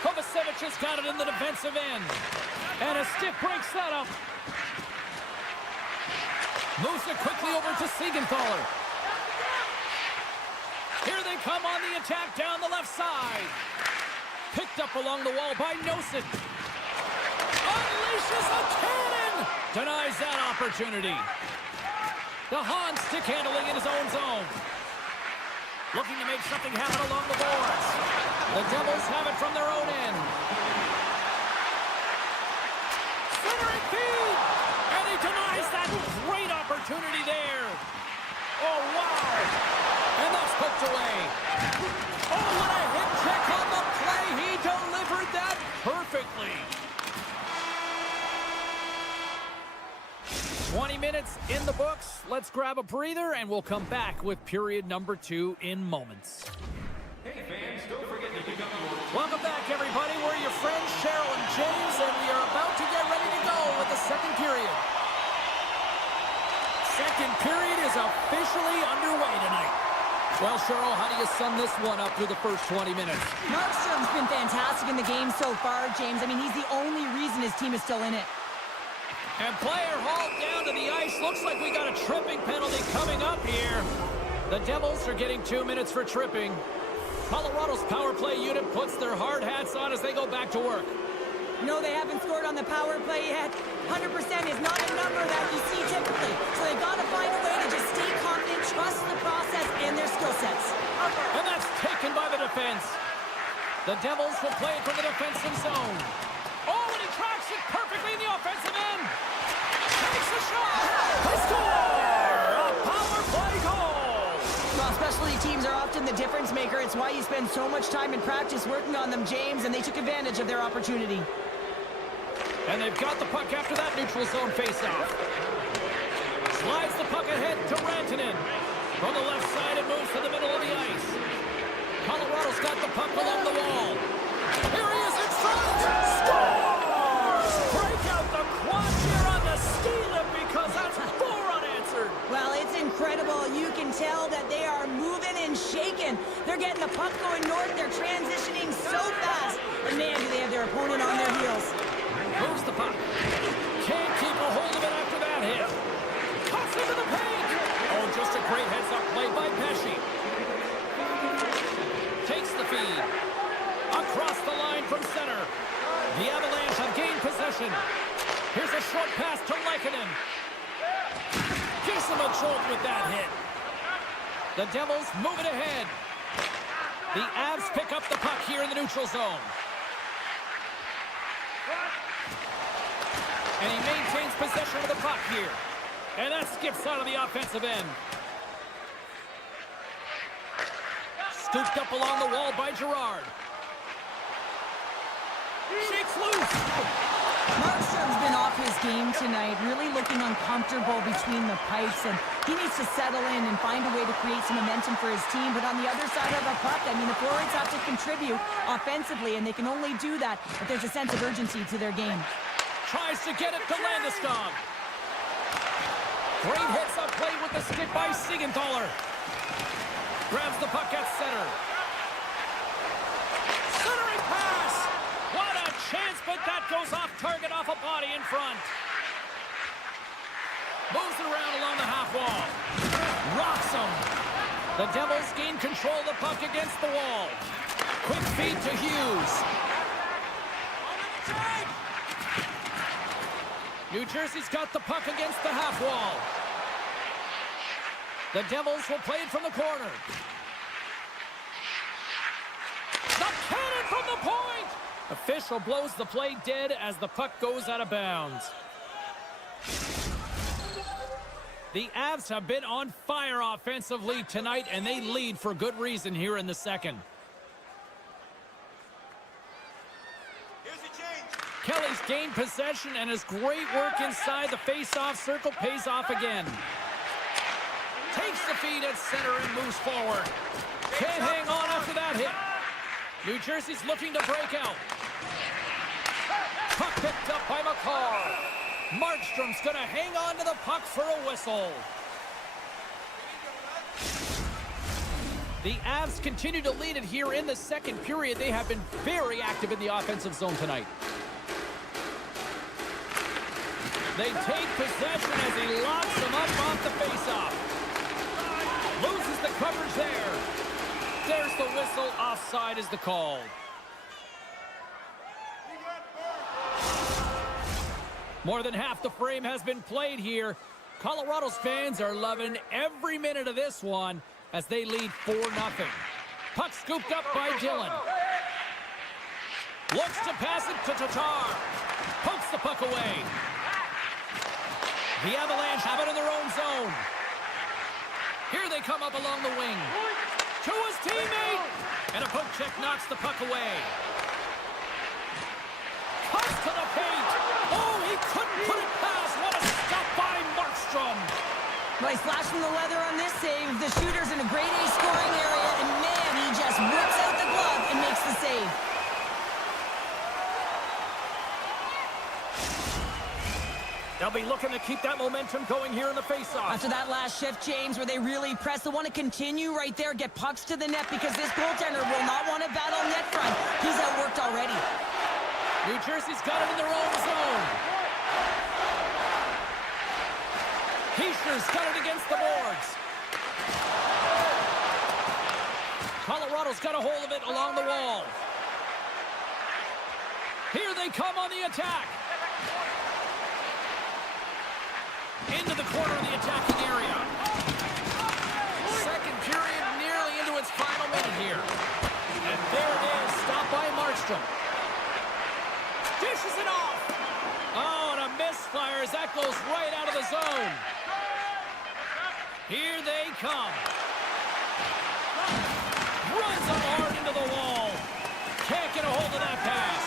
Kovacevic has got it in the defensive end. And a stiff break setup. Moves it quickly over to Siegenthaler. Here they come on the attack down the left side. Picked up along the wall by Nosek. Unleashes a cannon! Denies that opportunity. The Hahn stick handling in his own zone. Looking to make something happen along the boards. The Devils have it from their own end. Centering feed! And he denies that great opportunity there. Oh, wow! And that's hooked away. Oh, what a hit check on the play. He delivered that perfectly. 20 minutes in the books. Let's grab a breather, and we'll come back with period number 2 in moments. Hey fans, don't forget to pick up your... Welcome back, everybody. We're your friends, Cheryl and James, and we are about to get ready to go with the second period. Second period is officially underway tonight. Well, Cheryl, how do you sum this one up through the first 20 minutes? Markstrom's been fantastic in the game so far, James. I mean, he's the only reason his team is still in it. And player hauled down to the ice. Looks like we got a tripping penalty coming up here. The Devils are getting 2 minutes for tripping. Colorado's power play unit puts their hard hats on as they go back to work. No, they haven't scored on the power play yet. 100% is not a number that you see typically. So they've got to find a way to just stay confident, trust the process and their skill sets. And that's taken by the defense. The Devils will play it from the defensive zone. Oh, and he tracks it perfectly in the offensive end. Takes a shot. They score! A power play goal! Well, specialty teams are often the difference maker. It's why you spend so much time in practice working on them, James, and they took advantage of their opportunity. And they've got the puck after that neutral zone faceoff. Slides the puck ahead to Rantanen. From the left side, it moves to the middle of the ice. Colorado's got the puck along the wall. Here he is in front! Scores! Break out the quad here on the steal him because that's 4 unanswered. Well, it's incredible. You can tell that they are moving and shaking. They're getting the puck going north. They're transitioning so fast. And man, do they have their opponent on their heels. Moves the puck. Can't keep a hold of it after that hit. Cuts into the paint. Oh, just a great heads-up play by Pesci. Takes the feed. Across the line from center. The Avalanche have gained possession. Here's a short pass to Lehkonen. Gives him a jolt with that hit. The Devils move it ahead. The Avs pick up the puck here in the neutral zone. And he maintains possession of the puck here. And that skips out of the offensive end. Scooped up along the wall by Girard. Shakes loose. Markstrom's been off his game tonight, really looking uncomfortable between the pipes, and he needs to settle in and find a way to create some momentum for his team. But on the other side of the puck, I mean, the forwards have to contribute offensively, and they can only do that if there's a sense of urgency to their game. Tries to get it to Landeskog. Great hits up play with the stick by Siegenthaler. Grabs the puck at center. Centering pass! What a chance, but that goes off target off a body in front. Moves it around along the half wall. Rocks him. The Devils gain control of the puck against the wall. Quick feed to Hughes. New Jersey's got the puck against the half wall. The Devils will play it from the corner. The cannon from the point! Official blows the play dead as the puck goes out of bounds. The Avs have been on fire offensively tonight, and they lead for good reason here in the second. Kelly's gained possession, and his great work inside the face-off circle pays off again. Takes the feed at center and moves forward. Can't hang on after that hit. New Jersey's looking to break out. Puck picked up by McCarr. Markstrom's going to hang on to the puck for a whistle. The Avs continue to lead it here in the second period. They have been very active in the offensive zone tonight. They take possession as he locks them up off the faceoff. Loses the coverage there. There's the whistle. Offside is the call. More than half the frame has been played here. Colorado's fans are loving every minute of this one as they lead 4-0. Puck scooped up by Dillon. Looks to pass it to Tatar. Pokes the puck away. The Avalanche have it in their own zone. Here they come up along the wing. To his teammate. And a poke check knocks the puck away. Cuts to the paint. Oh, he couldn't put it past. What a stop by Markstrom. Well, he's flashing the leather on this save. The shooter's in a grade A scoring area, and man, he just whips out the glove and makes the save. They'll be looking to keep that momentum going here in the faceoff. After that last shift, James, where they really press, they want to continue right there, get pucks to the net, because this goaltender will not want to battle net front. He's outworked already. New Jersey's got it in their own zone. Heischer's got it against the boards. Colorado's got a hold of it along the wall. Here they come on the attack. Into the corner of the attacking area. Second period nearly into its final minute here. And there it is, stopped by Markstrom. Dishes it off. Oh, and a misfire as that goes right out of the zone. Here they come. Runs them hard into the wall. Can't get a hold of that pass.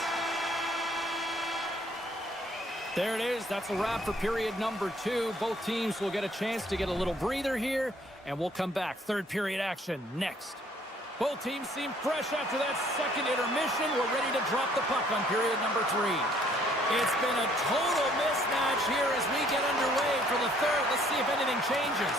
There it is. That's a wrap for period number 2. Both teams will get a chance to get a little breather here, and we'll come back. Third period action next. Both teams seem fresh after that second intermission. We're ready to drop the puck on period number 3. It's been a total mismatch here as we get underway for the third. Let's see if anything changes.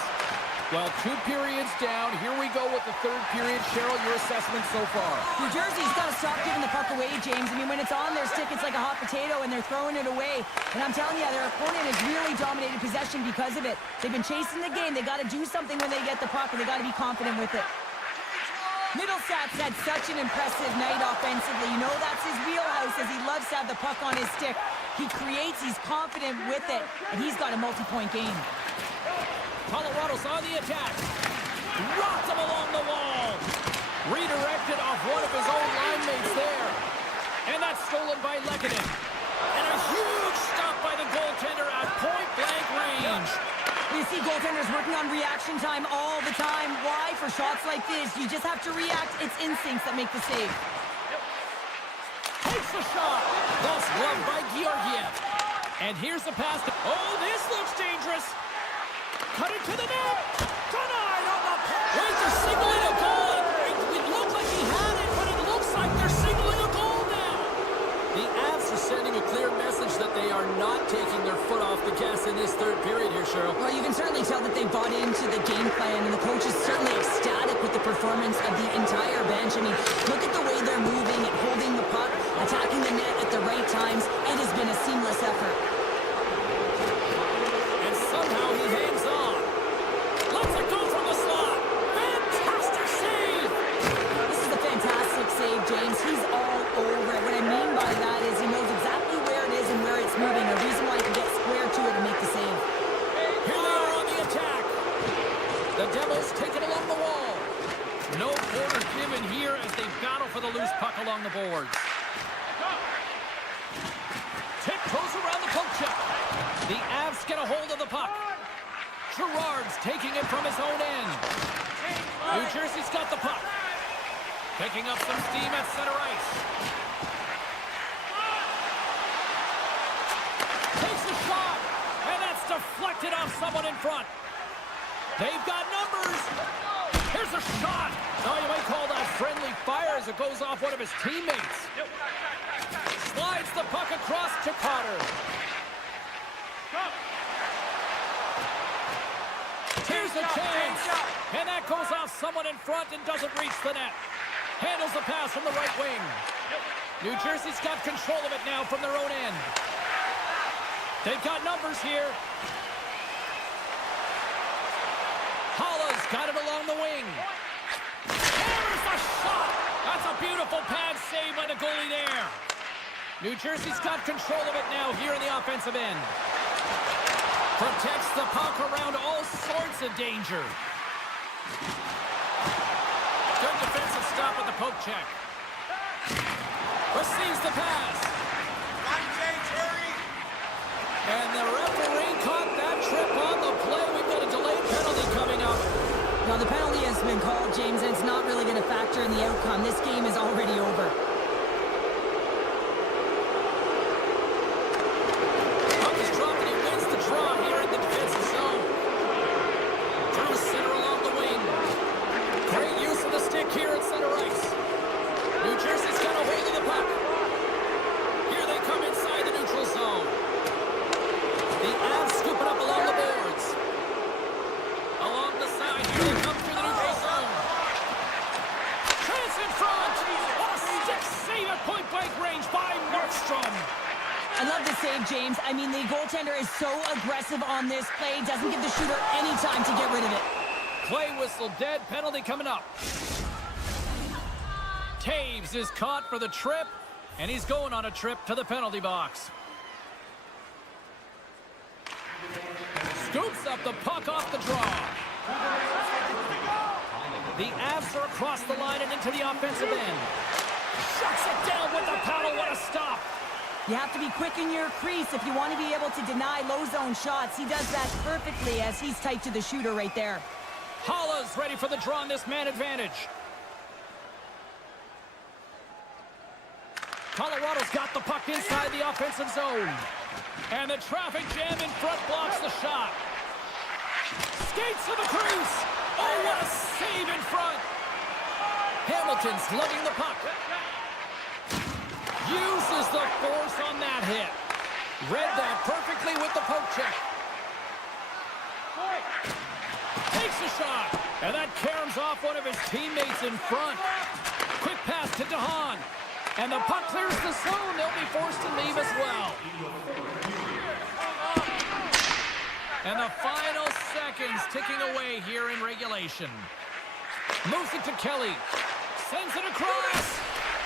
Well, 2 periods down. Here we go with the third period. Cheryl, your assessment so far? New Jersey's got to stop giving the puck away, James. I mean, when it's on their stick, it's like a hot potato, and they're throwing it away. And I'm telling you, their opponent has really dominated possession because of it. They've been chasing the game. They got to do something when they get the puck, and they got to be confident with it. Middlesat's had such an impressive night offensively. You know that's his wheelhouse, as he loves to have the puck on his stick. He creates, he's confident with it, and he's got a multi-point game. Colorado's on the attack. Rocked him along the wall. Redirected off one of his own line mates there. And that's stolen by Lehkonen. And a huge stop by the goaltender at point-blank range. You see goaltenders working on reaction time all the time. Why? For shots like this, you just have to react. It's instincts that make the save. Takes the shot. Lost glove by Georgiev. And here's the pass. Oh, this looks dangerous. Cut it to the net. Denied on the puck. Wait, they're signaling a goal. It looked like he had it, but it looks like they're signaling a goal now. The Avs are sending a clear message that they are not taking their foot off the gas in this third period here, Cheryl. Well, you can certainly tell that they bought into the game plan, and the coach is certainly ecstatic with the performance of the entire bench. I mean, look at the way they're moving and holding the puck, attacking the net at the right times. It has been a seamless effort. And somehow he hangs on. Lets it go from the slot. Fantastic save! This is a fantastic save, James. He's all over it. What I mean by that is he knows exactly where it is and where it's moving. A reason why he can get square to it and make the save. Here they are on the attack. The Devils take it along the wall. No quarter given here as they battle for the loose puck along the boards. Tiptoes around the poke check. The Avs get a hold of the puck. Gerard's taking it from his own end. New Jersey's got the puck. Picking up some steam at center ice. Takes a shot. And that's deflected off someone in front. They've got numbers. Here's a shot. Oh, you might call that friendly fire as it goes off one of his teammates. Slides the puck across to Carter. Here's a chance. And that goes off someone in front and doesn't reach the net. Handles the pass from the right wing. New Jersey's got control of it now from their own end. They've got numbers here. Holla's got it along the wing. Hammers the shot. That's a beautiful pad save by the goalie there. New Jersey's got control of it now here in the offensive end. Protects the puck around all sorts of danger. stop with the poke check. Receives the pass. And the referee caught that trip on the play. We've got a delayed penalty coming up. Now, the penalty has been called, James, and it's not really going to factor in the outcome. This game is already over. Puck is dropped and he wins the draw here in the defensive zone. Through center along the wing. Great use of the stick here at center ice. New Jersey's got a hold of the puck. Here they come inside the neutral zone. The Avs scoop it up along the boards. Along the side, here they come through the neutral zone. Chance in front. What a stick save at point-blank range by Markstrom. I love the save, James. I mean, the goaltender is so aggressive on this play. Doesn't give the shooter any time to get rid of it. Play whistle dead. Penalty coming up. Taves is caught for the trip, and he's going on a trip to the penalty box. Scoops up the puck off the draw. The Avs are across the line and into the offensive end. Shuts it down with the paddle. What a stop. You have to be quick in your crease if you want to be able to deny low zone shots. He does that perfectly as he's tight to the shooter right there. Holla's ready for the draw on this man advantage. Colorado's got the puck inside the offensive zone. And the traffic jam in front blocks the shot. Skates to the crease. Oh, what a save in front. Hamilton's lugging the puck. Uses the force on that hit. Read that perfectly with the poke check. Takes a shot. And that caroms off one of his teammates in front. Quick pass to DeHaan. And the puck clears the zone. They'll be forced to leave as well. And the final seconds ticking away here in regulation. Moves it to Kelly. Sends it across.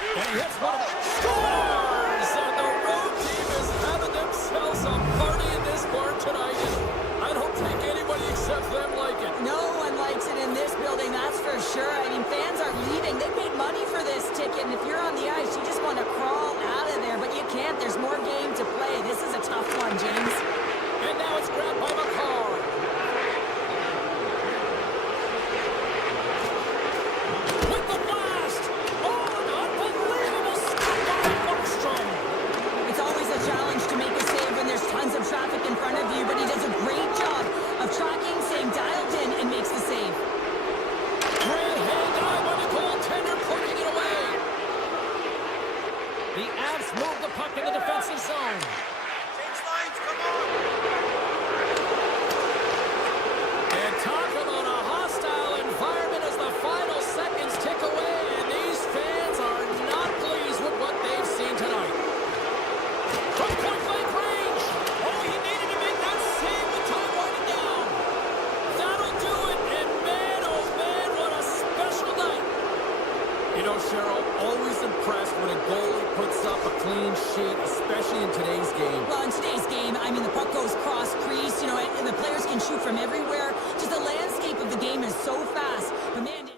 And he hits one of them. Scores! And the road team is having themselves a party in this bar tonight. And I don't think anybody except them like it. No one likes it in this building, that's for sure. I mean, fans are leaving. They paid money for this ticket, and if you're on the ice, you just want to crawl out of there, but you can't. There's more game to play. This is a tough one, James. And now it's grabbed by McCarr. With the blast. Oh, an unbelievable stop by Markstrom. It's always a challenge to make a save when there's tons of traffic in front of you, but he does a great job of tracking, staying dialed in, and makes the save. Great hand dive by the goaltender, poking it away. The Avs move the puck in the defensive zone. And talk about a hostile environment as the final seconds tick away, and these fans are not pleased with what they've seen tonight. From point-blank range. Oh, he needed to make that save with time winding down. That'll do it, and man, oh man, what a special night. You know, Cheryl, always impressed when a goalie puts up a clean sheet, especially in today's game. Well, in today's game, I mean, the puck goes cross-crease, you know, and the players can shoot from everywhere. Just the landscape of the game is so fast. But, man...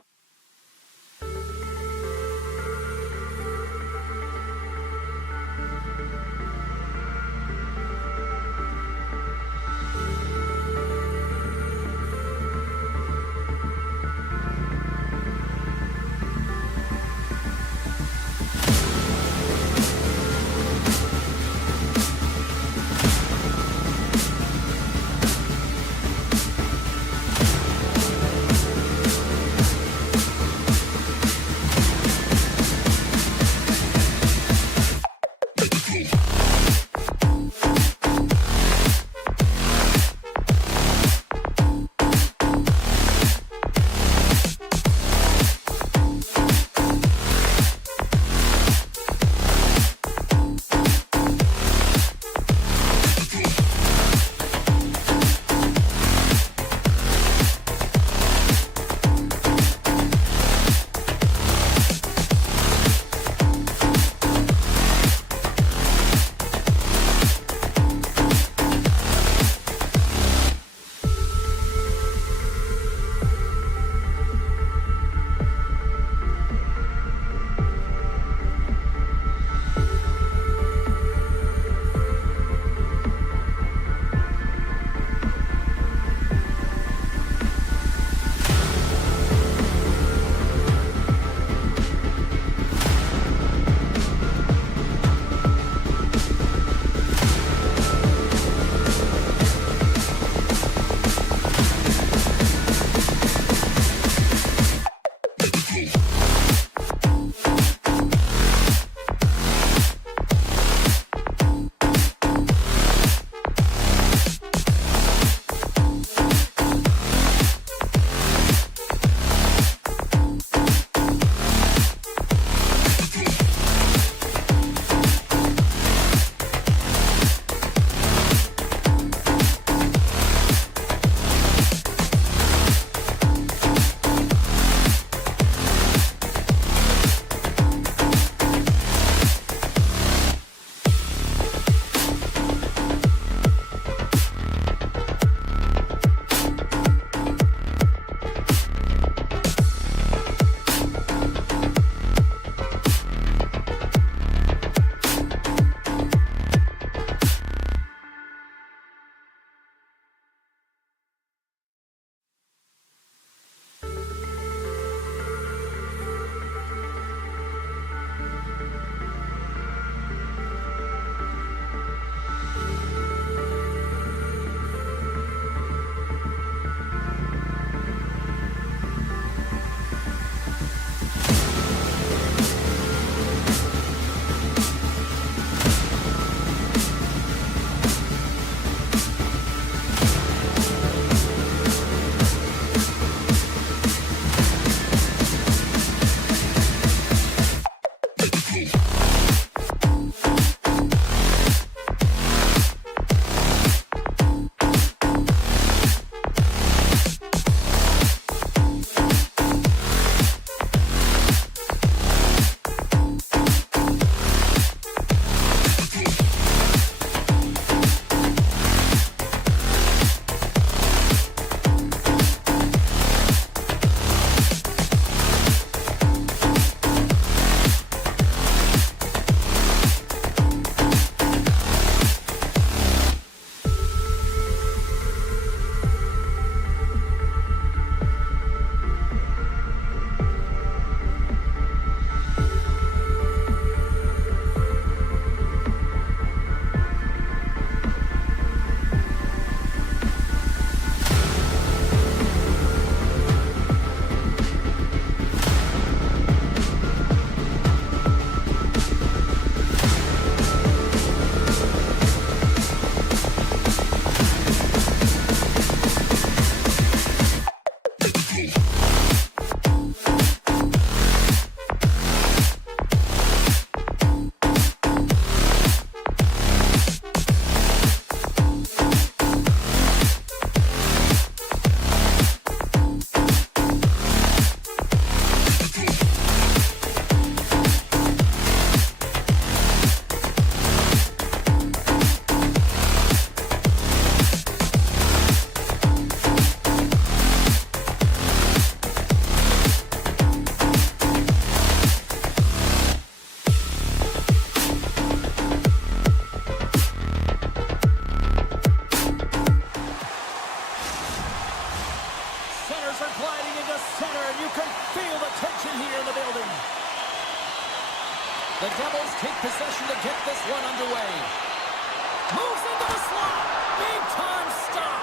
The Devils take possession to get this one underway. Moves into the slot. Big time stop.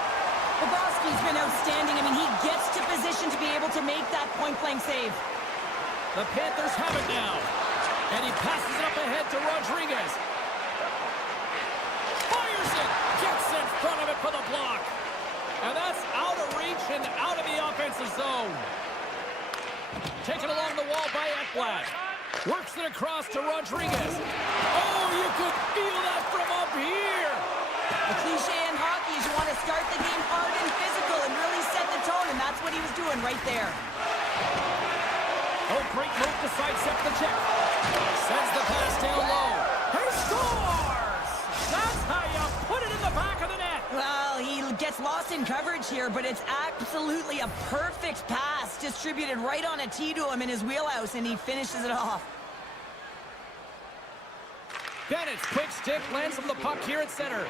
Bobrovsky's been outstanding. I mean, he gets to position to be able to make that point-blank save. The Panthers have it now. And he passes it up ahead to Rodriguez. Fires it. Gets in front of it for the block. And that's out of reach and out of the offensive zone. Taken along the wall by Ekblad. Works it across to Rodriguez. Oh, you could feel that from up here. The cliche in hockey is you want to start the game hard and physical and really set the tone, and that's what he was doing right there. Oh, great move to sidestep the check. Sends the pass down low. He scores! That's how you put it in the back of the net. Well, he gets lost in coverage here, but it's absolutely a perfect pass distributed right on a tee to him in his wheelhouse, and he finishes it off. Bennett's quick stick lands from the puck here at center.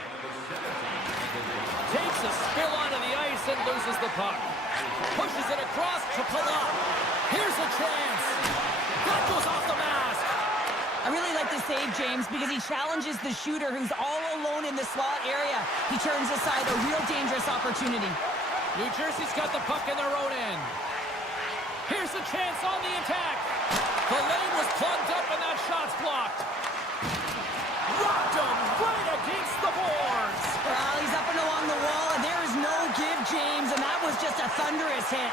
Takes a spill onto the ice and loses the puck. Pushes it across to Palat. Here's a chance. That goes off the mask. I really like the save, James, because he challenges the shooter who's all alone in the slot area. He turns aside a real dangerous opportunity. New Jersey's got the puck in their own end. Here's a chance on the attack. The lane was plugged up and that shot's blocked. Rocked him right against the boards. Well, he's up and along the wall, and there is no give, James, and that was just a thunderous hit.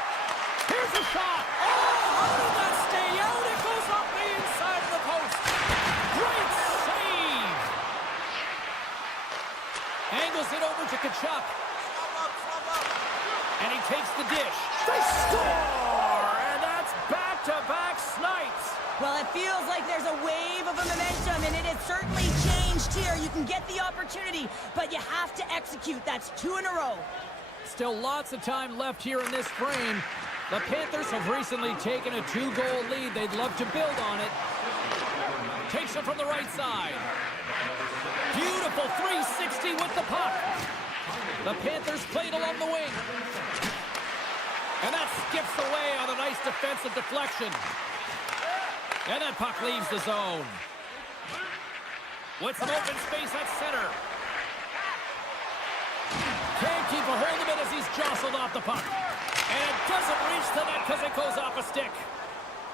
Here's a shot. Oh, how did that stay out? It goes up the inside of the post. Great save. Angles it over to Tkachuk. And he takes the dish. They score! And that's back-to-back snipes. Well, it feels like there's a wave of a momentum, and it has certainly changed here. You can get the opportunity, but you have to execute. That's 2 in a row. Still lots of time left here in this frame. The Panthers have recently taken a 2-goal lead. They'd love to build on it. Takes it from the right side. Beautiful 360 with the puck. The Panthers played along the wing. And that skips away on a nice defensive deflection. And that puck leaves the zone. With some open space at center. Can't keep a hold of it as he's jostled off the puck. And it doesn't reach the net because it goes off a stick.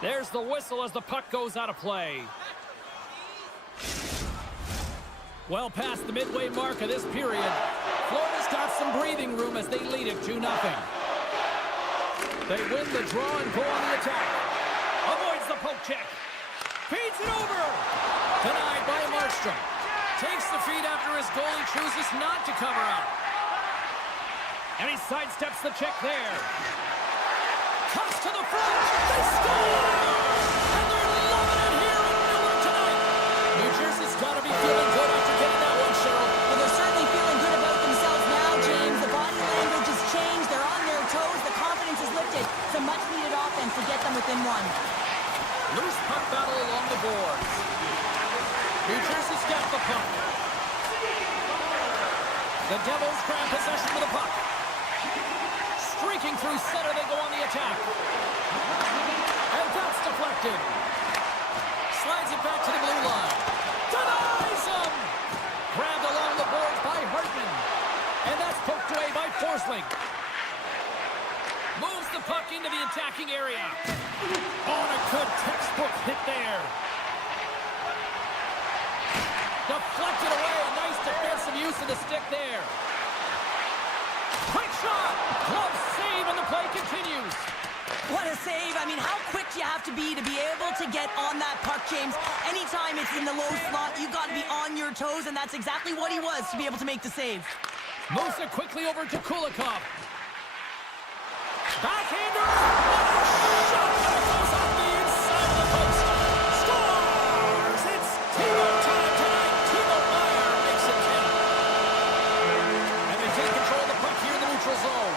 There's the whistle as the puck goes out of play. Well past the midway mark of this period, Florida's got some breathing room as they lead it 2-0. They win the draw and go on the attack. Avoids the poke check. Feeds it over. Denied by Markstrom. Takes the feed after his goalie chooses not to cover up. And he sidesteps the check there. Comes to the front. They score! And they're loving it here in Miller tonight. New Jersey's got to be feeling good after getting that one, Cheryl. Well, they're certainly feeling good about themselves now, James. The body language has changed. They're on their toes. The confidence is lifted. It's a much-needed offense to get them within one. Loose puck battle along the boards. New Jersey's got the puck. The Devils grab possession with the puck. Streaking through center, they go on the attack. And that's deflected. Slides it back to the blue line. Denies him! Grabbed along the boards by Hartman. And that's poked away by Forsling. Moves the puck into the attacking area. Oh, and a good textbook hit there. Deflected away. Nice defensive use of the stick there. Quick shot. Glove save, and the play continues. What a save. I mean, how quick do you have to be able to get on that puck, James? Anytime it's in the low slot, you got to be on your toes, and that's exactly what he was to be able to make the save. Moves it quickly over to Kulikov. Backhander! What a shot! That goes off the inside of the post. Scores! It's Timo time tonight. Timo Meier makes it 10. And they take control of the puck here in the neutral zone.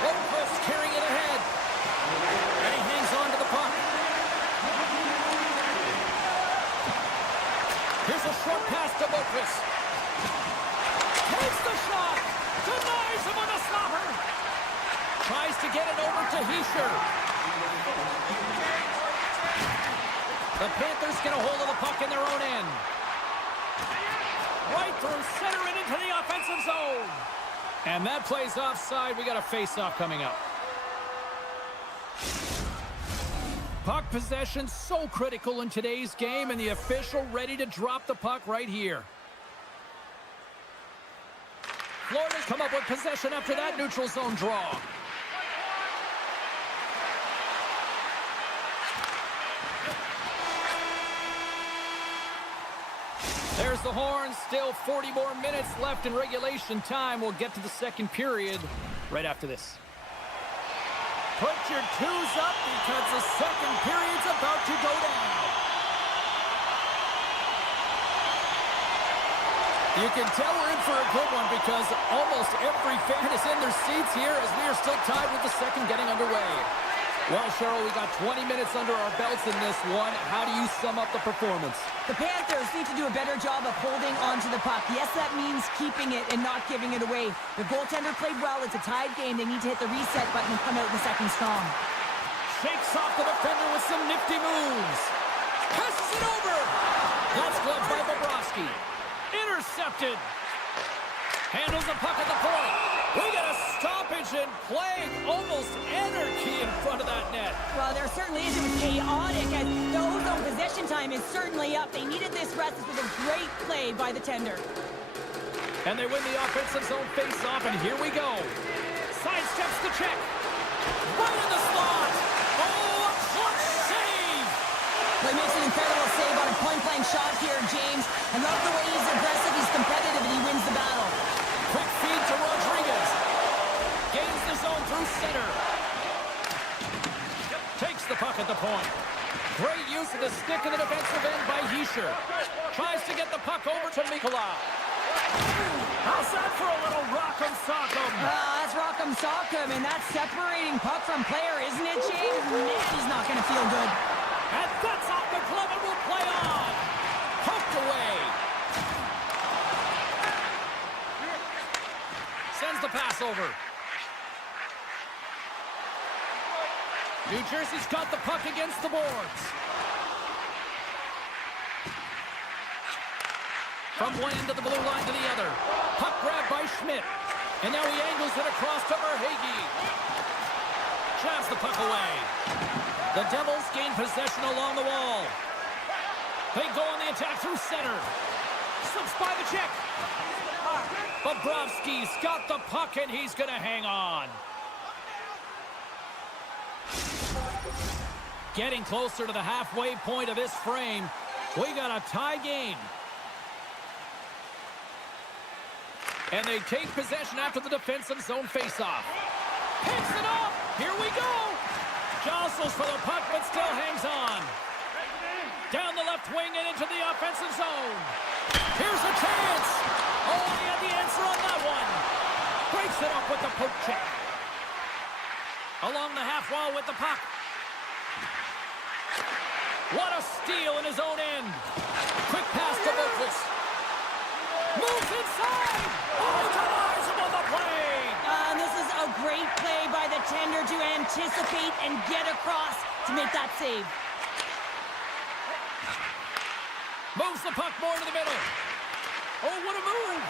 Lundqvist carrying it ahead. And he hangs on to the puck. Here's a short pass to Lundqvist. Takes the shot. Denies him on a slapper. Tries to get it over to Hischier. The Panthers get a hold of the puck in their own end. Right through center and into the offensive zone. And that plays offside. We got a face-off coming up. Puck possession so critical in today's game, and the official ready to drop the puck right here. Florida's come up with possession after that neutral zone draw. There's the horn. Still 40 more minutes left in regulation time. We'll get to the second period right after this. Put your twos up because the second period's about to go down. You can tell we're in for a good one because almost every fan is in their seats here as we are still tied with the second getting underway. Well, Cheryl, we got 20 minutes under our belts in this one. How do you sum up the performance? The Panthers need to do a better job of holding onto the puck. Yes, that means keeping it and not giving it away. The goaltender played well. It's a tied game. They need to hit the reset button and come out in the second strong. Shakes off the defender with some nifty moves. Passes it over. That's gloved by Bobrovsky. Intercepted. Handles the puck at the point. We got a stoppage and playing almost anarchy in front of that net. Well, there certainly is. It was chaotic, and the ozone possession time is certainly up. They needed this rest. This was a great play by the tender. And they win the offensive zone face-off, and here we go. Sidesteps the check. Right in the slot. Oh, a clutch save. Well, he makes an incredible save on a point-blank shot here, James. I love the way he's aggressive, he's competitive, and he wins the battle. Quick feed to Rodriguez. Gains the zone through center. Takes the puck at the point. Great use of the stick in the defensive end by Hischier. Tries to get the puck over to Mikola. How's that for a little rock'em sock'em? That's rock'em sock'em, and that's separating puck from player, isn't it, James? Man, he's not going to feel good. And that's off the glove and will play on. Poked away. Sends the pass over. New Jersey's got the puck against the boards. From one end of the blue line to the other. Puck grabbed by Schmidt. And now he angles it across to Verhaeghe. Jabs the puck away. The Devils gain possession along the wall. They go on the attack through center. Slips by the check. Bobrovsky's got the puck and he's going to hang on. Getting closer to the halfway point of this frame. We got a tie game. And they take possession after the defensive zone faceoff. Picks it up. Here we go. Jostles for the puck, but still hangs on. Down the left wing and into the offensive zone. Here's a chance. Oh, he had the answer on that one. Breaks it up with the poke check. Along the half wall with the puck. What a steal in his own end. Quick pass to Boqvist. Moves inside. Oh, he got eyes above the play. And this is a great play by the tender to anticipate and get across to make that save. Moves the puck more to the middle. Oh, what a move.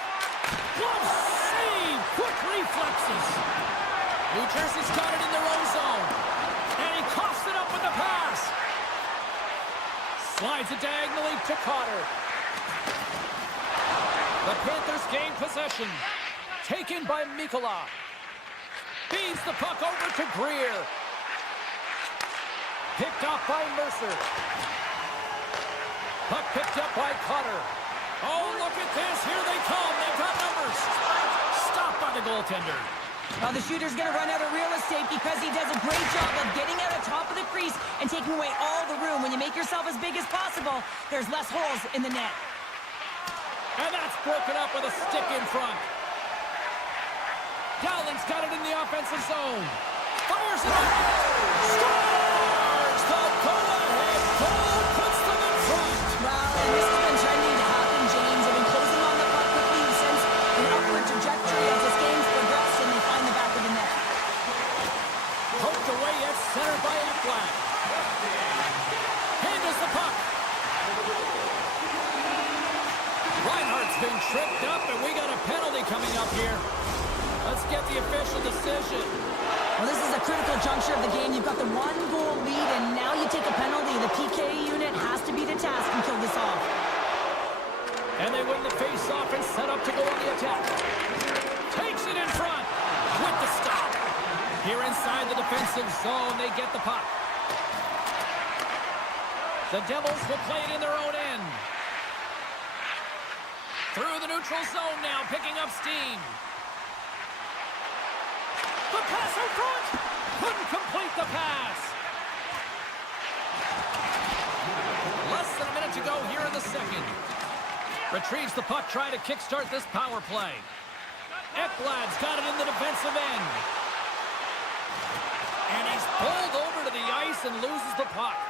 Glove save. Quick reflexes. New Jersey's got it in their own zone. And he coughs it up with the pass. Slides it diagonally to Cotter. The Panthers gain possession. Taken by Mikola. Feeds the puck over to Greer. Picked off by Mercer. Puck picked up by Cotter. Oh, look at this. Here they come. They've got numbers. Stopped by the goaltender. Well, the shooter's going to run out of real estate because he does a great job of getting out of top of the crease and taking away all the room. When you make yourself as big as possible, there's less holes in the net. And that's broken up with a stick in front. Dowling's got it in the offensive zone. Fires it up. Scores! The go-ahead goal puts them in front. Well, and this has been trending to happen, James. They've been closing on the puck quickly since an upward trajectory as this game's progressed, and they find the back of the net. Poked away at center by Ekblad. Handles the puck. been tripped up, and we got a penalty coming up here. Let's get the official decision. Well, this is a critical juncture of the game. You've got the 1-goal lead, and now you take a penalty. The PK unit has to be the task and kill this off. And they win the face-off and set up to go on the attack. Takes it in front with the stop. Here inside the defensive zone, they get the puck. The Devils will play it in their own end. Through the neutral zone now, picking up steam. The pass in front! Couldn't complete the pass. Less than a minute to go here in the second. Retrieves the puck, trying to kickstart this power play. Ekblad's got it in the defensive end. And he's pulled over to the ice and loses the puck.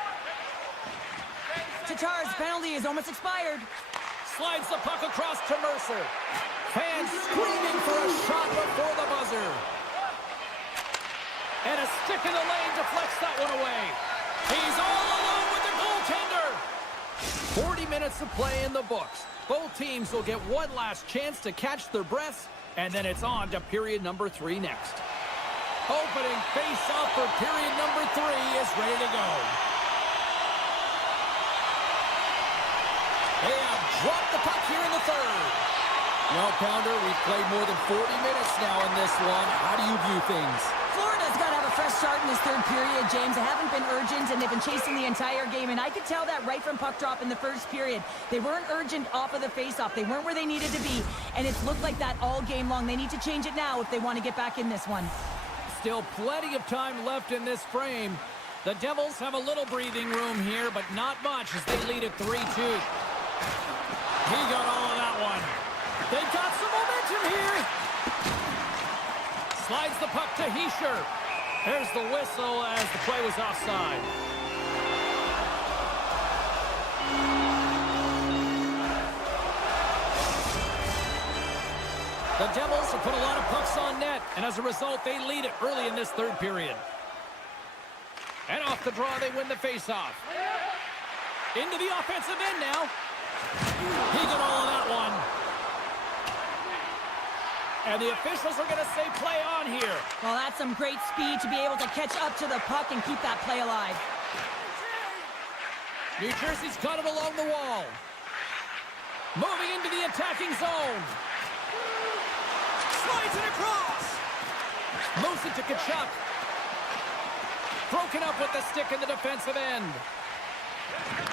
Tatar's penalty is almost expired. Slides the puck across to Mercer. Fans screaming for a shot before the buzzer. And a stick in the lane deflects that one away. He's all alone with the goaltender. 40 minutes of play in the books. Both teams will get one last chance to catch their breaths, and then it's on to period number 3 next. Opening face-off for period number 3 is ready to go. They have dropped the puck here in the third. Well, Pounder, we've played more than 40 minutes now in this one. How do you view things? Florida's got to have a fresh start in this third period, James. They haven't been urgent, and they've been chasing the entire game, and I could tell that right from puck drop in the first period. They weren't urgent off of the face-off. They weren't where they needed to be, and it's looked like that all game long. They need to change it now if they want to get back in this one. Still plenty of time left in this frame. The Devils have a little breathing room here, but not much as they lead at 3-2. He got all of that one. They've got some momentum here. Slides the puck to Hischier. There's the whistle as the play was offside. The Devils have put a lot of pucks on net, and as a result, they lead it early in this third period. And off the draw, they win the faceoff. Into the offensive end now. He got all of that one. And the officials are going to say play on here. Well, that's some great speed to be able to catch up to the puck and keep that play alive. New Jersey's got it along the wall. Moving into the attacking zone. Slides it across. Moves it to Kachuk. Broken up with the stick in the defensive end.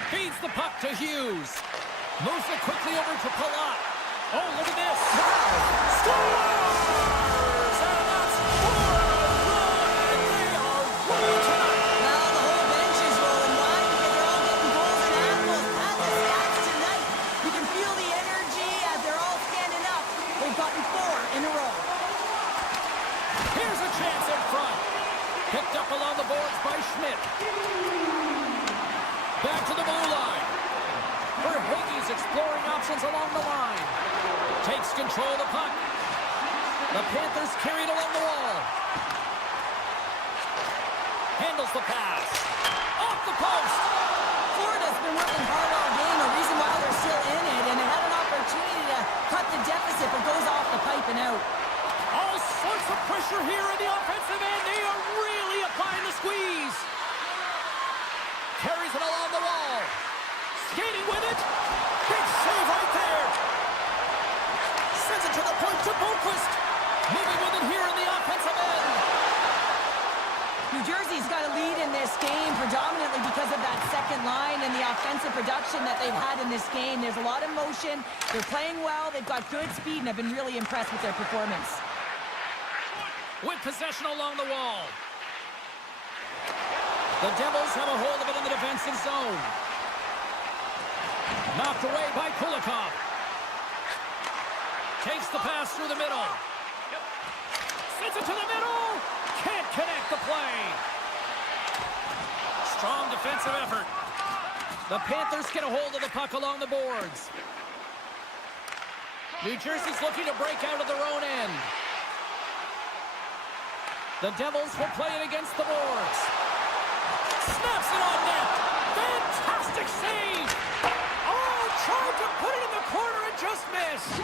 Feeds the puck to Hughes. Moves it quickly over to Palat. Oh, look at this. Scores! And that's 4-1. They are rolling tonight. Well, the whole bench is rolling wide because they're all getting goals and apples. At the stats tonight, you can feel the energy as they're all standing up. They've gotten 4 in a row. Here's a chance in front. Picked up along the boards by Schmidt. Back to the blue line. Verhaeghe's exploring options along the line. Takes control of the puck. The Panthers carry it along the wall. Handles the pass. Off the post. Florida's been working hard all game, a reason why they're still in it, and they had an opportunity to cut the deficit, but goes off the pipe and out. All sorts of pressure here in the offensive end. They are really applying the squeeze. Carries it along the wall. Skating with it. Big save right there. Sends it to the point to Boquist. Moving with it here in the offensive end. New Jersey's got a lead in this game predominantly because of that second line and the offensive production that they've had in this game. There's a lot of motion. They're playing well. They've got good speed, and I've been really impressed with their performance. With possession along the wall. The Devils have a hold of it in the defensive zone. Knocked away by Kulikov. Takes the pass through the middle. Sends it to the middle. Can't connect the play. Strong defensive effort. The Panthers get a hold of the puck along the boards. New Jersey's looking to break out of their own end. The Devils will play it against the boards. Snaps it on net. Fantastic save. Oh, tried to put it in the corner and just missed.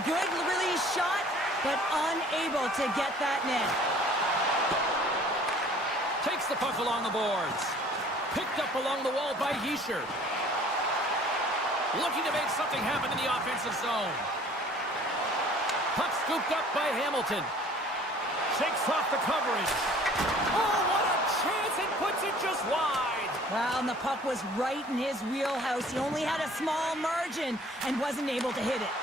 A good release shot, but unable to get that net. Takes the puck along the boards. Picked up along the wall by Yesher. Looking to make something happen in the offensive zone. Puck scooped up by Hamilton. Shakes off the coverage. Oh, what a chance, and puts it just wide. Well, and the puck was right in his wheelhouse. He only had a small margin and wasn't able to hit it.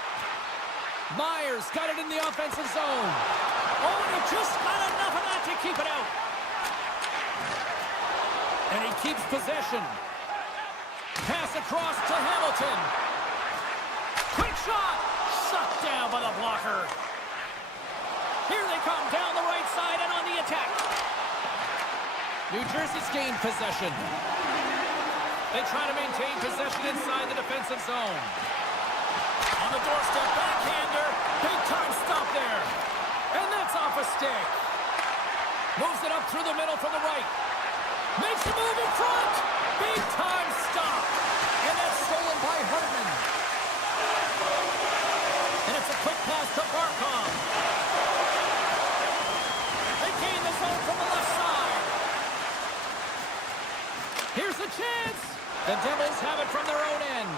Myers got it in the offensive zone. Oh, and he just got enough of that to keep it out. And he keeps possession. Pass across to Hamilton. Quick shot. Shut down by the blocker. Here they come down the right side and on the attack. New Jersey's gained possession. They try to maintain possession inside the defensive zone. On the doorstep, backhander. Big time stop there. And that's off a stick. Moves it up through the middle from the right. Makes a move in front. Big time stop. And that's stolen by Hartman. And it's a quick pass to Barkov. They gain the zone from the left side. Here's the chance. The Devils have it from their own end.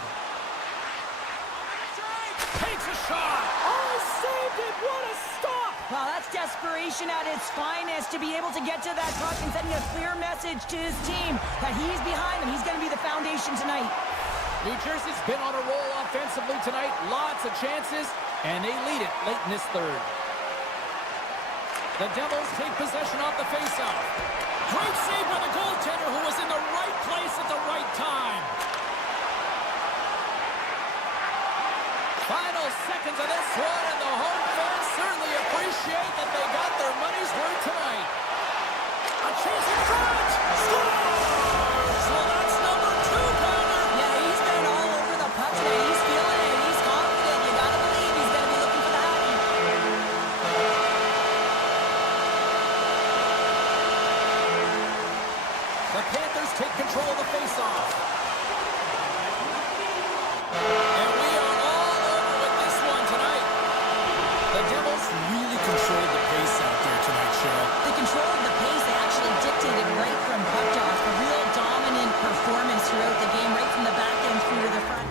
Takes a shot. Oh, saved it. What a stop. Well, that's desperation at its finest to be able to get to that puck and sending a clear message to his team that he's behind them. He's going to be the foundation tonight. New Jersey's been on a roll offensively tonight. Lots of chances, and they lead it late in this third. The Devils take possession off the faceoff. Great save by the goaltender who was in the right place at the right time. Final seconds of this one, and the home fans certainly appreciate that they got their money's worth tonight. A chance in front! Scores! Well, that's number 2, Panthers. Yeah, he's been all over the puck tonight. He's feeling it. He's confident. You got to believe he's going to be looking for that. The Panthers take control of the faceoff. And we are all over with this one tonight. The Devils really controlled the pace out there tonight, Cheryl. They controlled the pace. They actually dictated right from puck toss. A real dominant performance throughout the game, right from the back end through to the front.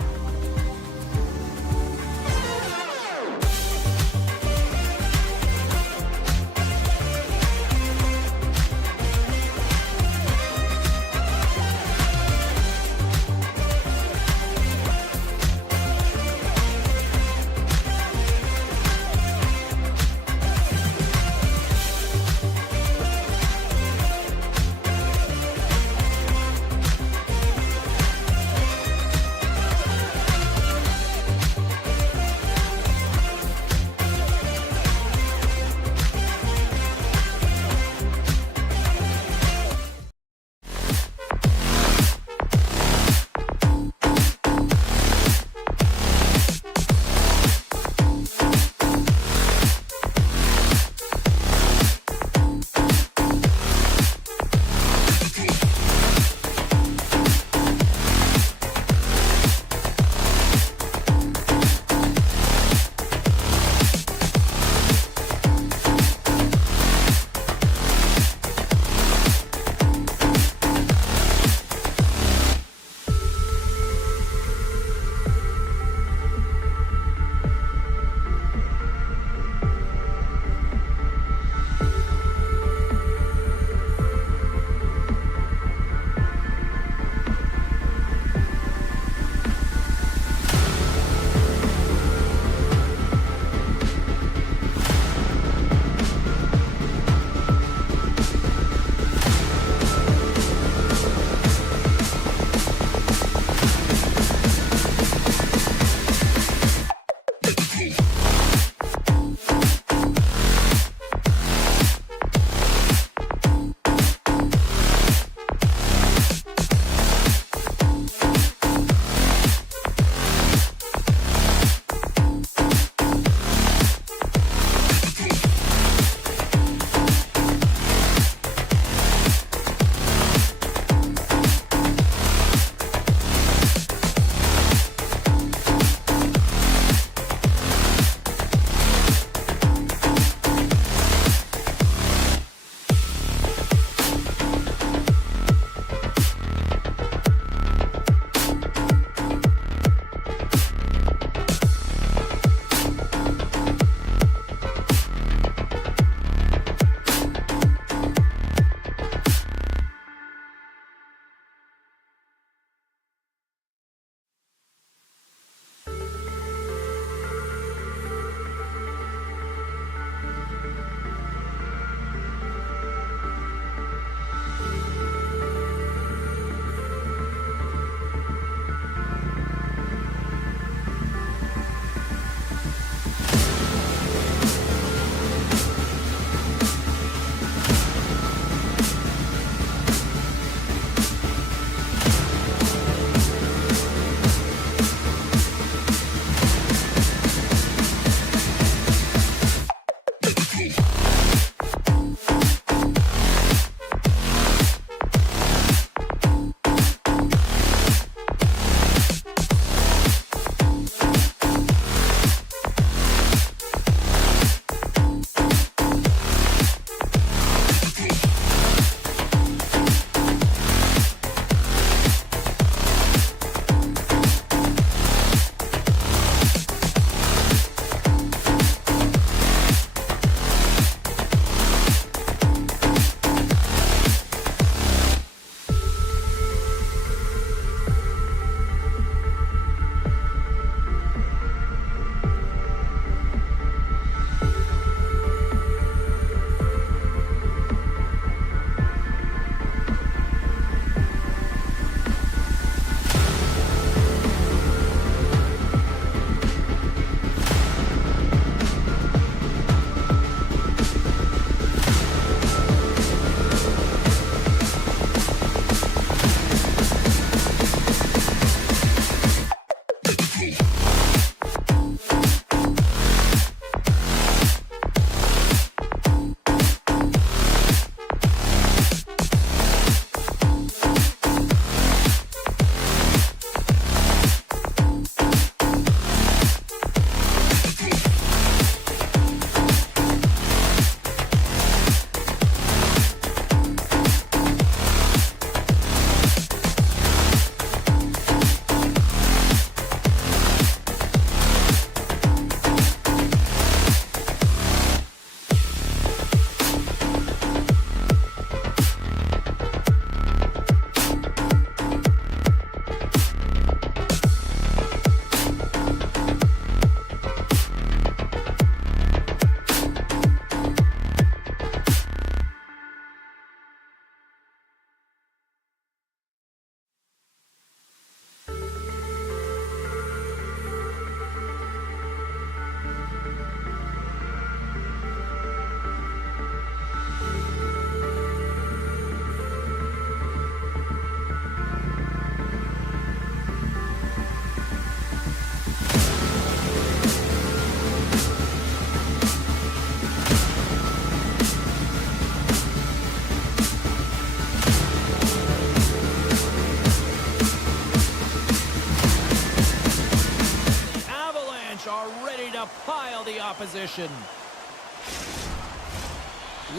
the opposition.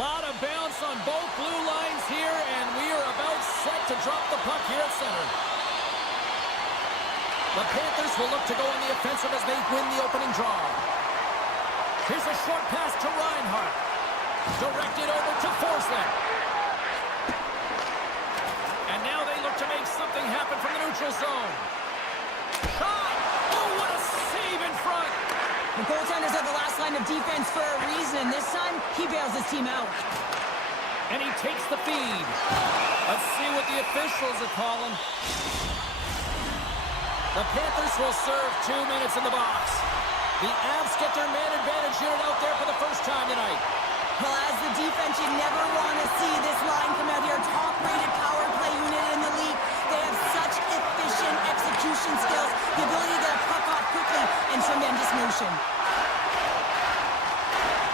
Lot of bounce on both blue lines here, and we are about set to drop the puck here at center. The Panthers will look to go on the offensive as they win the opening draw. Here's a short pass to Reinhart. Directed over to Forsland. And now they look to make something happen from the neutral zone. Shot! Oh, what a save in front! The goaltenders are the last line of defense for a reason. This time, he bails his team out. And he takes the feed. Let's see what the officials are calling. The Panthers will serve 2 minutes in the box. The Avs get their man advantage unit out there for the first time tonight. Well, as the defense, you never want to see this line come out here. Top-rated power play unit in the league. They have such efficient execution skills, the ability to get a puck off quickly, and tremendous motion.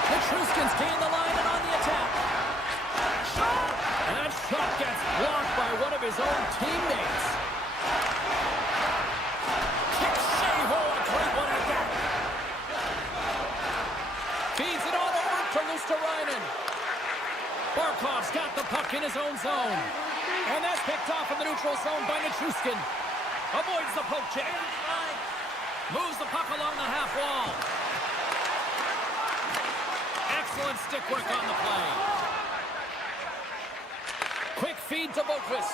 The Truskins gain the line and on the attack. Shot! And that shot gets blocked by one of his own teammates. Kick save, oh, a great one at that. Feeds it on over to Luosterainen. Barkov's got the puck in his own zone. And that's picked off in the neutral zone by Nichushkin. Avoids the poke check. Moves the puck along the half wall. Excellent stick work on the play. Quick feed to Boqvist.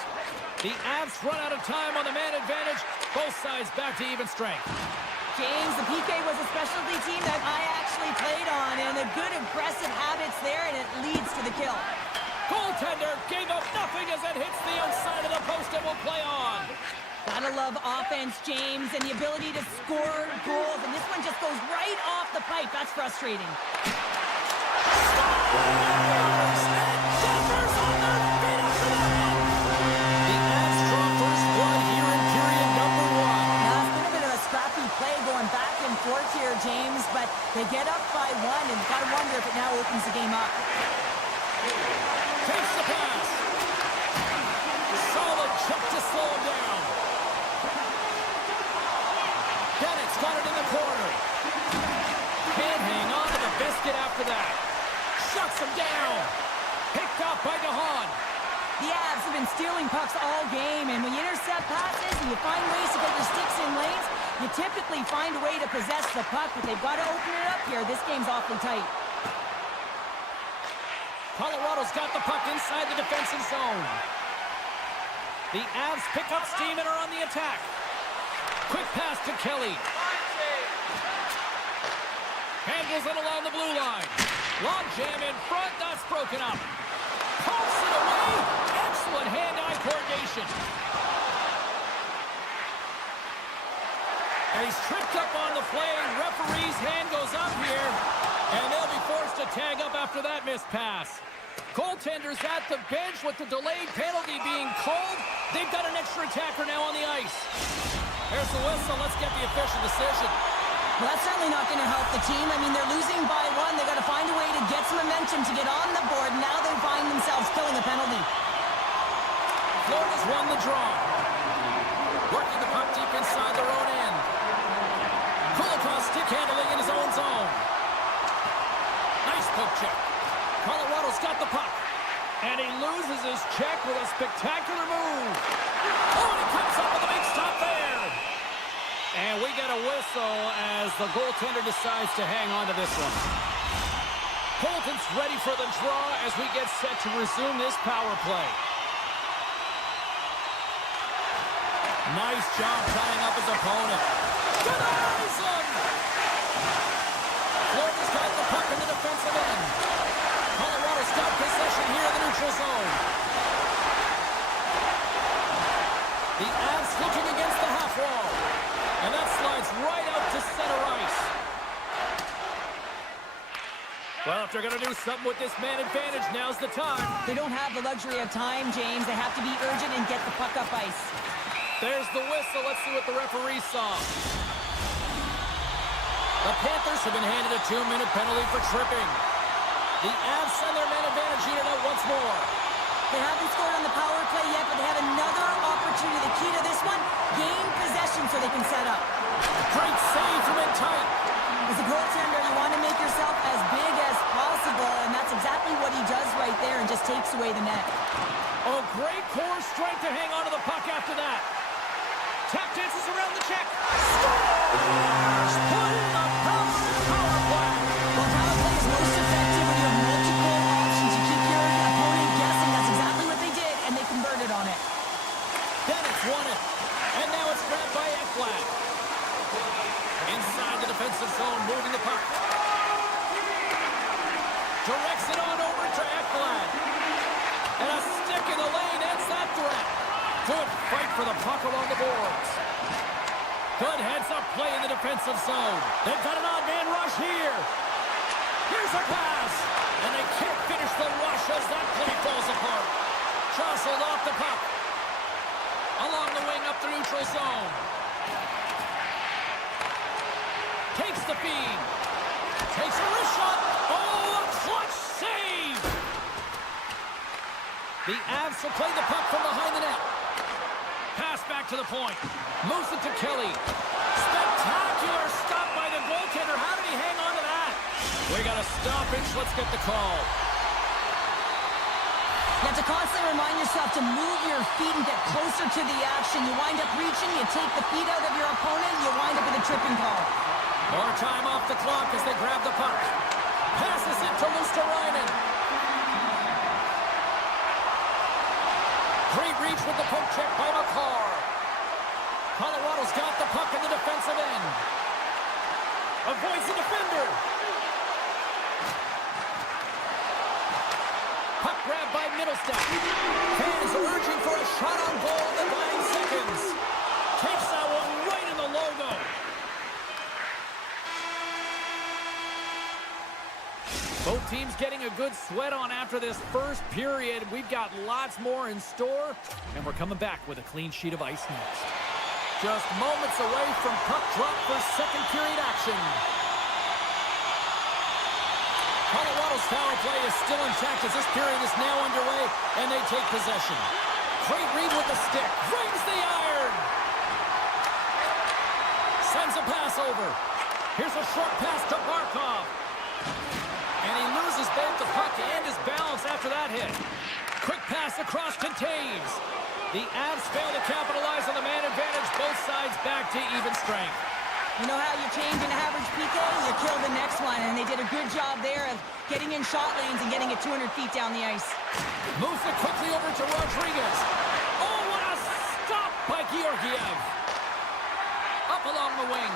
The Avs run out of time on the man advantage. Both sides back to even strength. James, the PK was a specialty team that I actually played on, and a good aggressive habits there, and it leads to the kill. Goaltender gave up nothing as it hits the outside of the post and will play on. Gotta love offense, James, and the ability to score goals, and this one just goes right off the pipe. That's frustrating. The Avs draw first blood here in period number 1. Now, it's been a bit of a scrappy play going back and forth here, James, but they get up by 1, and gotta wonder if it now opens the game up. Takes the pass. Solid check to slow him down. Bennett's got it in the corner. Can't hang on to the biscuit after that. Shuts him down. Picked off by DeHaan. The Avs have been stealing pucks all game, and when you intercept passes and you find ways to get your sticks in lanes, you typically find a way to possess the puck, but they've got to open it up here. This game's awfully tight. Colorado's got the puck inside the defensive zone. The Avs pick up steam and are on the attack. Quick pass to Kelly. Handles it along the blue line. Long jam in front, that's broken up. Pulls it away. Excellent hand-eye coordination. And he's tripped up on the play. Referee's hand goes up here. And they'll be forced to tag up after that missed pass. Goaltenders at the bench with the delayed penalty being called. They've got an extra attacker now on the ice. There's the whistle. Let's get the official decision. Well, that's certainly not going to help the team. I mean, they're losing by 1. They've got to find a way to get some momentum to get on the board. Now they find themselves killing a penalty. Florida's won the draw. Working the puck deep inside their own end. Kulikov stick handling in his own zone. Nice poke check. Colorado's got the puck. And he loses his check with a spectacular move. Oh, and he comes up with a big stop there. And we get a whistle as the goaltender decides to hang on to this one. Colton's ready for the draw as we get set to resume this power play. Nice job tying up his opponent. Denies him! Florida's got the puck in the defensive end. Colorado's got possession here in the neutral zone. The Avs looking against the half wall. And that slides right out to center ice. Well, if they're going to do something with this man advantage, now's the time. They don't have the luxury of time, James. They have to be urgent and get the puck up ice. There's the whistle. Let's see what the referee saw. The Panthers have been handed a 2-minute penalty for tripping. The Avs send their man advantage unit out once more. They haven't scored on the power play yet, but they have another opportunity. The key to this one, gain possession so they can set up. Great save from in tight. As a goaltender, you want to make yourself as big as possible, and that's exactly what he does right there and just takes away the net. Oh, great core strength to hang on to the puck after that. Tap dances around the check. Scores! Put in the power play. Well, power play is most effective when you have multiple options. You keep your opponent guessing. That's exactly what they did, and they converted on it. Dennis won it. And now it's grabbed by Ekblad. Inside the defensive zone, moving the puck. Directs it on over to Ekblad. And a stick in the lane ends that threat. Good fight for the puck along the boards. Good heads-up play in the defensive zone. They've got an odd-man rush here. Here's a pass. And they can't finish the rush as that play falls apart. Jostled off the puck. Along the wing up the neutral zone. Takes the feed. Takes a wrist shot. Oh, a clutch save. The Avs will play the puck from behind the net. Pass back to the point. Moves it to Kelly. Spectacular stop by the goaltender. How did he hang on to that? We got a stoppage. Let's get the call. You have to constantly remind yourself to move your feet and get closer to the action. You wind up reaching, you take the feet out of your opponent, you wind up with a tripping call. More time off the clock as they grab the puck. Passes it to Luosterainen. Great reach with the poke check by McCarr. Colorado's got the puck in the defensive end. Avoids the defender. Puck grab by Middlestat. Fans urging for a shot on goal in the dying seconds. Takes that one right in the logo. Both teams getting a good sweat on after this first period. We've got lots more in store, and we're coming back with a clean sheet of ice next. Just moments away from puck drop for second period action. Colorado's power play is still intact as this period is now underway, and they take possession. Great read with the stick. Rings the iron. Sends a pass over. Here's a short pass to Barkov. And he loses both the puck and his balance after that hit. Quick pass across to Taves. The Avs fail to capitalize on the man advantage. Both sides back to even strength. You know how you change an average PK? You kill the next one, and they did a good job there of getting in shot lanes and getting it 200 feet down the ice. Moves it quickly over to Rodriguez. Oh, what a stop by Georgiev. Up along the wing.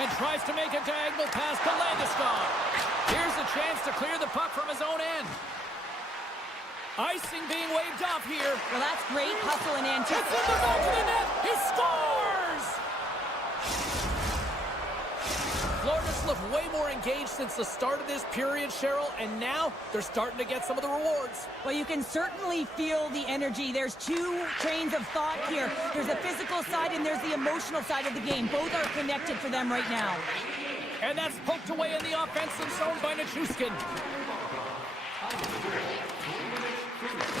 And tries to make a diagonal pass to Landeskog. Here's a chance to clear the puck from his own end. Icing being waved off here. Well, that's great hustle and It's anticipation. in the back of the net. He scores! Florida's looked way more engaged since the start of this period, Cheryl, and now they're starting to get some of the rewards. Well, you can certainly feel the energy. There's two trains of thought here. There's the physical side and there's the emotional side of the game. Both are connected for them right now. And that's poked away in the offensive zone by Nichushkin.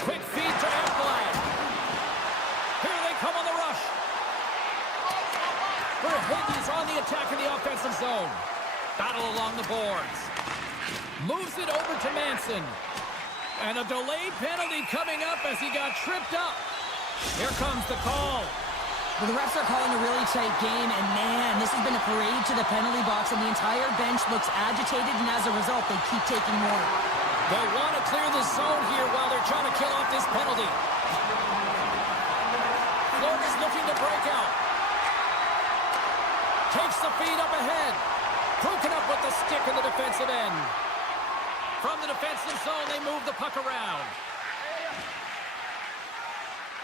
Quick feed to Ekblad. Here they come on the rush. Verhaeghe's on the attack in the offensive zone. Battle along the boards. Moves it over to Manson. And a delayed penalty coming up as he got tripped up. Here comes the call. Well, the refs are calling a really tight game, and man, this has been a parade to the penalty box, and the entire bench looks agitated, and as a result, they keep taking more. They want to clear the zone here while they're trying to kill off this penalty. Florida's looking to break out. Takes the feed up ahead. Broken up with the stick in the defensive end. From the defensive zone, they move the puck around.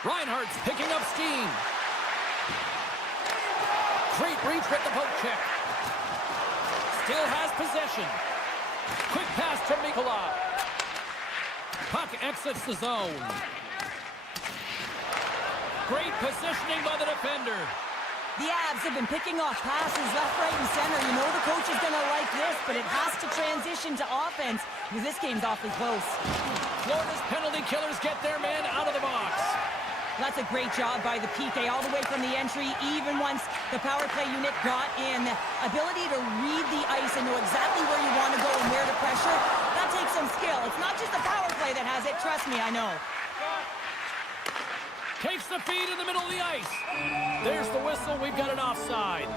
Reinhardt's picking up steam. Great reach with the poke check. Still has possession. Quick pass to Mikula. Puck exits the zone. Great positioning by the defender. The Avs have been picking off passes left, right, and center. You know the coach is going to like this, but it has to transition to offense because this game's awfully close. Florida's penalty killers get their man out of the box. That's a great job by the PK all the way from the entry, even once the power play unit got in. Ability to read the ice and know exactly where you want to go and where to pressure, that takes some skill. It's not just the power play that has it, trust me, I know. Takes the feed in the middle of the ice. There's the whistle. We've got an offside.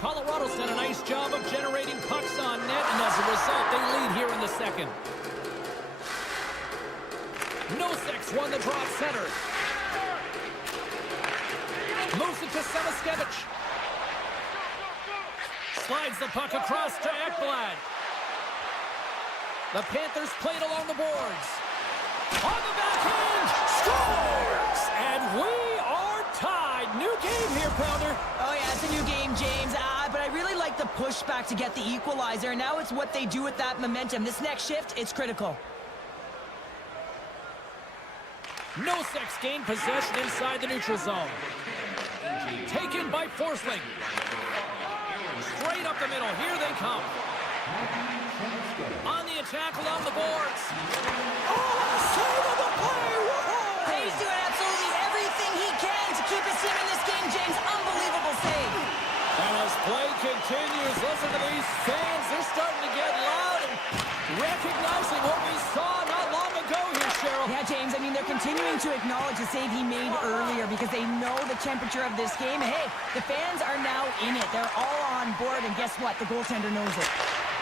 Colorado's done a nice job of generating pucks on net, and as a result, they lead here in the second. Nosek won the draw at center. Moves it to Sneknest. Slides the puck across to Ekblad. The Panthers played along the boards. On the backhand, scores! And we are tied. New game here, Pounder. Oh yeah, it's a new game, James. But I really like the pushback to get the equalizer. And now it's what they do with that momentum. This next shift, it's critical. Nosek gained possession inside the neutral zone. Taken by Forsling. Straight up the middle. Here they come. On the attack along the boards. Oh, save of the play! Whoa! He's doing absolutely everything he can to keep his team in this game, James. Unbelievable save. And as play continues, listen to these fans. They're starting to get loud and recognizing what we saw not long ago here, Cheryl. Yeah, James, I mean, they're continuing to acknowledge the save he made earlier because they know the temperature of this game. And hey, the fans are now in it. They're all on board, and guess what? The goaltender knows it.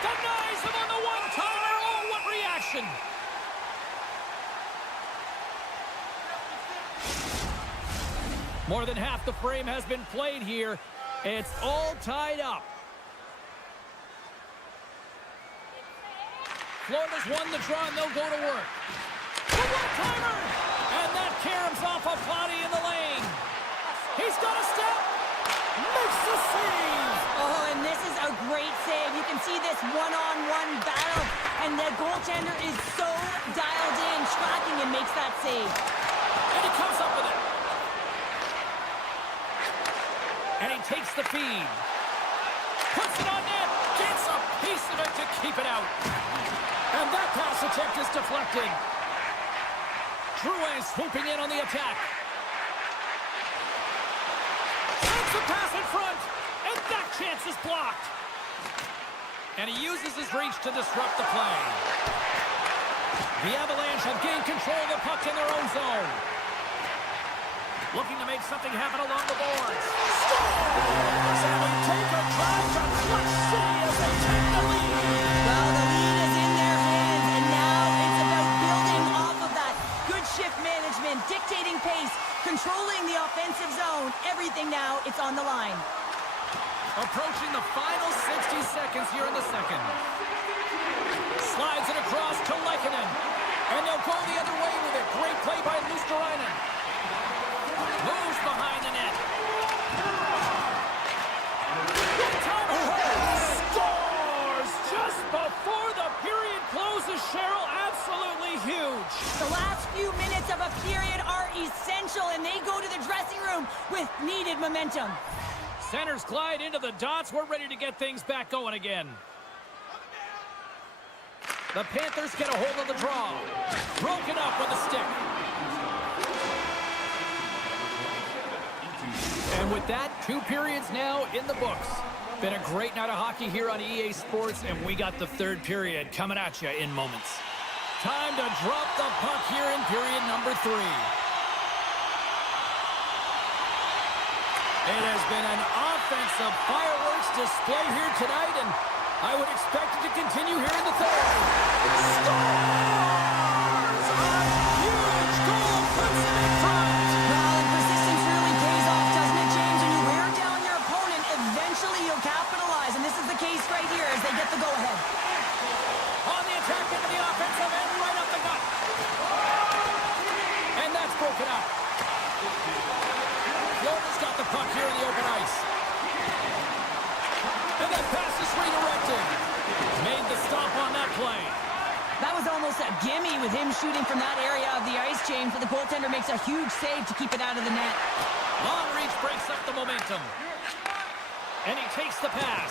Denies him on the one-timer. Oh, what reaction! More than half the frame has been played here. It's all tied up. Florida's won the draw, and they'll go to work. The one-timer! And that caroms off a body in the lane. He's got a step. Makes the save. Oh, and this is a great save. You can see this one-on-one battle, and the goaltender is so dialed in, tracking, and makes that save. And he comes up with it. And he takes the feed. Puts it on net. Gets a piece of it to keep it out. And that pass attempt is deflected. Drouin swooping in on the attack. Sends the pass in front. And that chance is blocked. And he uses his reach to disrupt the play. The Avalanche have gained control of the puck in their own zone. Looking to make something happen along the boards. Scores! And we take a drive to Clutch City as they take the lead. Well, the lead is in their hands, and now it's about building off of that. Good shift management, dictating pace, controlling the offensive zone. Everything now, it's on the line. Approaching the final 60 seconds here in the second. Slides it across to Lehkonen. And they'll go the other way with it. Great play by Luosterainen. Moves behind the net. Scores just before the period closes, Cheryl. Absolutely huge. The last few minutes of a period are essential, and they go to the dressing room with needed momentum. Centers glide into the dots. We're ready to get things back going again. The Panthers get a hold of the draw. Broken up with a stick. And with that, 2 periods now in the books. Been a great night of hockey here on EA Sports, and we got the 3rd period coming at you in moments. Time to drop the puck here in period number 3. It has been an offensive fireworks display here tonight, and I would expect it to continue here in the 3rd. Scores! A huge goal puts them in front. Well, and persistence really pays off, doesn't it, James? When you wear down your opponent, eventually you'll capitalize, and this is the case right here as they get the go-ahead. On the attack into the offensive end, right up the gut. And that's broken up. Florida's got the puck here in the open ice. And that pass is redirected. Made the stop on that play. That was almost a gimme with him shooting from that area of the ice, James, but the goaltender makes a huge save to keep it out of the net. Long reach breaks up the momentum. And he takes the pass.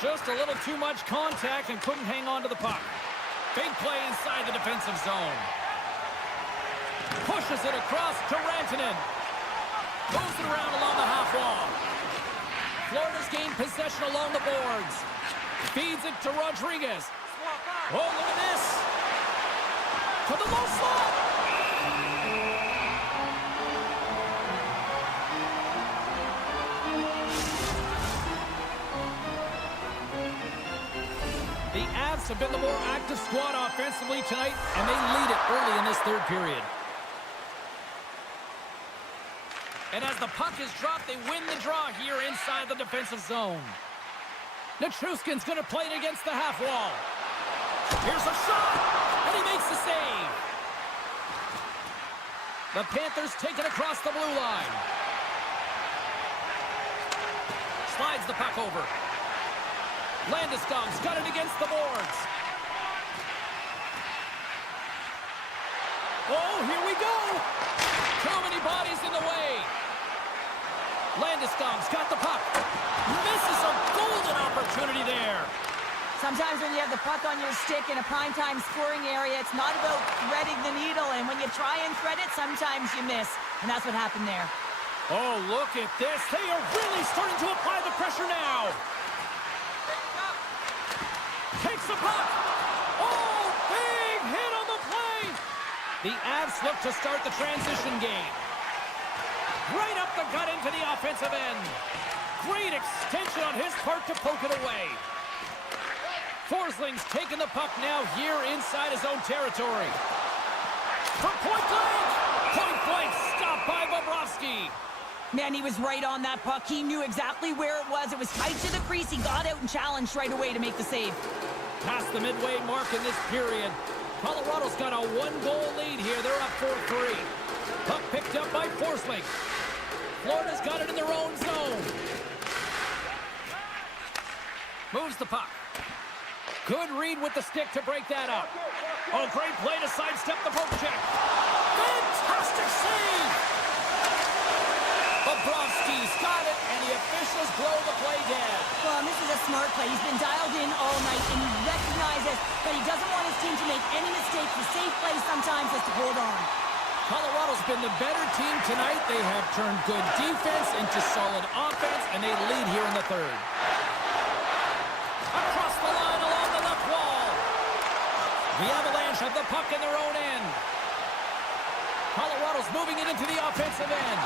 Just a little too much contact and couldn't hang on to the puck. Big play inside the defensive zone. Pushes it across to Rantanen. Moves it around along the half wall. Florida's gained possession along the boards. Feeds it to Rodriguez. Oh, look at this. To the low slot. The Avs have been the more active squad offensively tonight, and they lead it early in this third period. And as the puck is dropped, they win the draw here inside the defensive zone. Nichushkin's going to play it against the half wall. Here's a shot, and he makes the save. The Panthers take it across the blue line. Slides the puck over. Landeskog's got it against the boards. Oh, here we go. Too many bodies in the way. Landeskog's got the puck. Misses a golden opportunity there. Sometimes when you have the puck on your stick in a primetime scoring area, it's not about threading the needle. And when you try and thread it, sometimes you miss. And that's what happened there. Oh, look at this. They are really starting to apply the pressure now. Takes the puck. Oh, big hit on the play. The Avs look to start the transition game. Right up the gut into the offensive end. Great extension on his part to poke it away. Forsling's taking the puck now here inside his own territory. For point blank. Point blank stopped by Bobrovsky. Man, he was right on that puck. He knew exactly where it was. It was tight to the crease. He got out and challenged right away to make the save. Past the midway mark in this period. Colorado's got a one-goal lead here. They're up 4-3. Puck picked up by Forsling. Florida's got it in their own zone. Moves the puck. Good read with the stick to break that up. Oh, great play to sidestep the poke check. Fantastic save! Bobrovsky's got it, and the officials blow the play dead. Well, this is a smart play. He's been dialed in all night, and he recognizes that he doesn't want his team to make any mistakes. The safe play sometimes is to hold on. Colorado's been the better team tonight. They have turned good defense into solid offense, and they lead here in the third. Across the line along the left wall. The Avalanche have the puck in their own end. Colorado's moving it into the offensive end.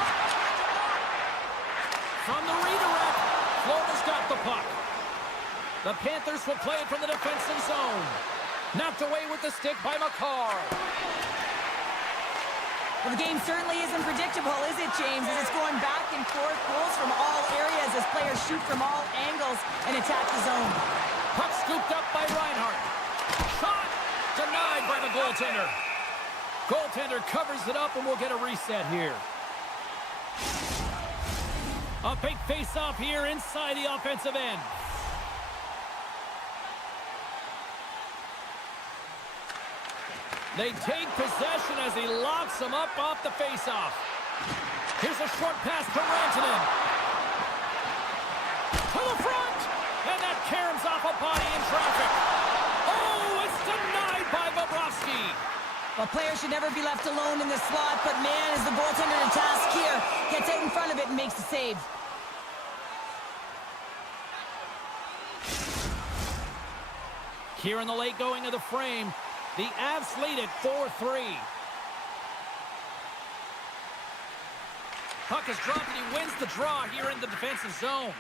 From the redirect, Florida's got the puck. The Panthers will play it from the defensive zone. Knocked away with the stick by McCarr. Well, the game certainly isn't predictable, is it, James? As it's going back and forth, goals from all areas as players shoot from all angles and attack the zone. Puck scooped up by Reinhart. Shot denied by the goaltender. Goaltender covers it up, and we'll get a reset here. A big face-off here inside the offensive end. They take possession as he locks them up off the face-off. Here's a short pass to Rantanen. To the front! And that caroms off a body in traffic. Oh, it's denied by Bobrovsky. Well, players should never be left alone in the slot, but man, is the goaltender to task here. Gets out in front of it and makes the save. Here in the late going of the frame, the Avs lead it 4-3. Puck is dropped and he wins the draw here in the defensive zone.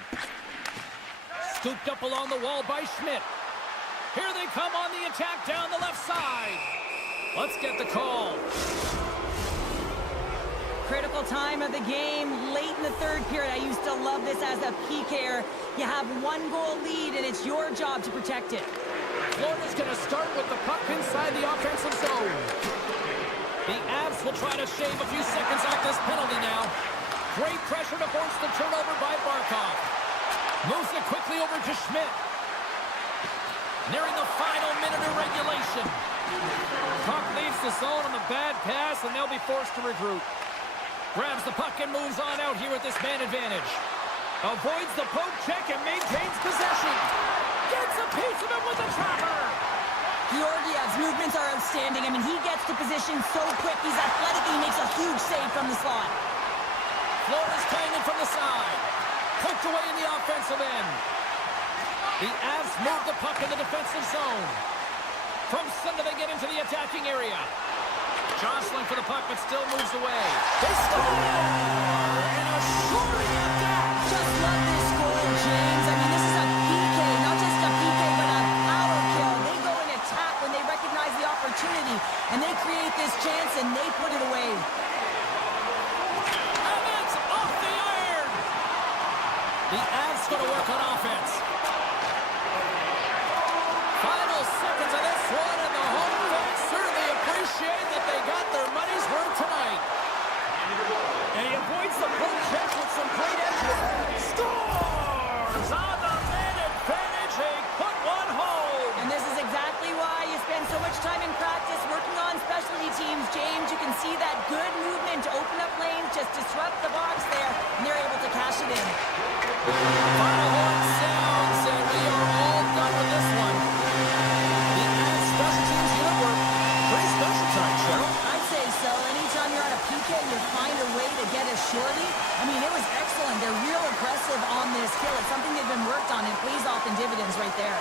Scooped up along the wall by Schmidt. Here they come on the attack down the left side. Let's get the call. Critical time of the game, late in the third period. I used to love this as a PKer. You have one goal lead, and it's your job to protect it. Florida's going to start with the puck inside the offensive zone. The Avs will try to shave a few seconds off this penalty now. Great pressure to force the turnover by Barkov. Moves it quickly over to Schmidt. Nearing the final minute of regulation. Puck leaves the zone on the bad pass, and they'll be forced to regroup. Grabs the puck and moves on out here with this man advantage. Avoids the poke check and maintains possession. with the trapper. Georgiev's movements are outstanding. I mean, he gets to position so quick. He's athletic and he makes a huge save from the slot. Florida's playing it from the side. Poked away in the offensive end. The Avs move the puck in the defensive zone. From center, they get into the attacking area. Jostling for the puck, but still moves away. They score! And a shorty at that! Just love this goal, James. I mean, this is a PK, not just a PK, but a power kill. They go and attack when they recognize the opportunity, and they create this chance, and they put it away. And it's off the iron! The Avs going to work on offense. Final seconds of this one, and the home fans certainly appreciate that they got their money's worth tonight. And he avoids the poke check with some great edge work. Scores on the man advantage. They put one home. And this is exactly why you spend so much time in practice working on specialty teams, James. You can see that good movement to open up lanes, just disrupt the box there, and they're able to cash it in. Final horn sounds, and we are all done with this one. The Avs special teams unit were pretty special tonight, Cheryl. I'd say so. Anytime you're on a PK and you find a way to get a shorty, I mean, it was excellent. They're real aggressive on this kill. It's something they've been worked on. It pays off in dividends right there.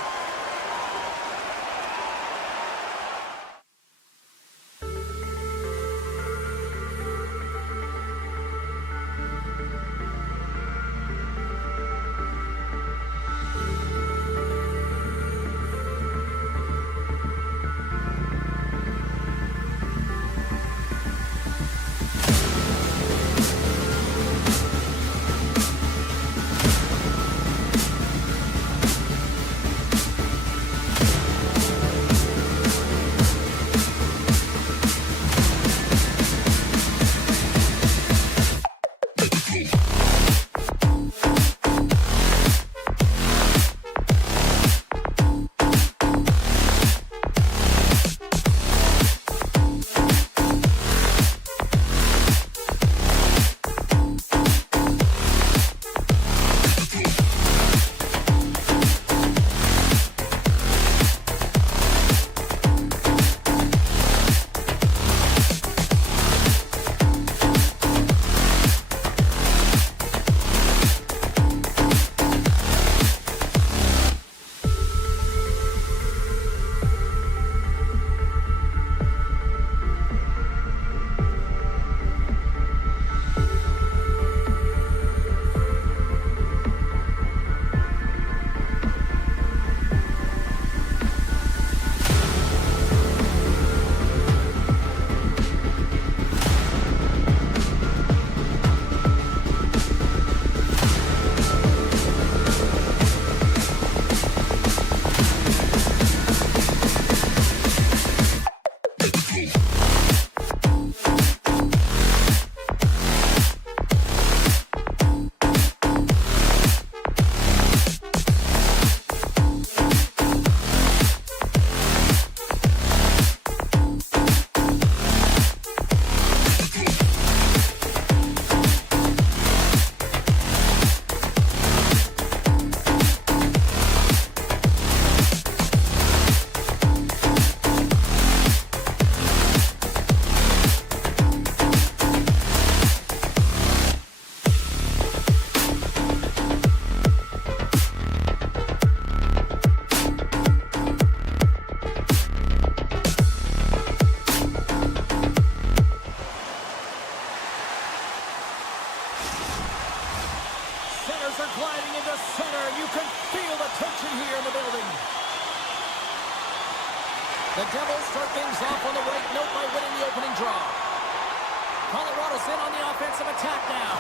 The Devils start things off on the right note by winning the opening draw. Colorado's in on the offensive attack now.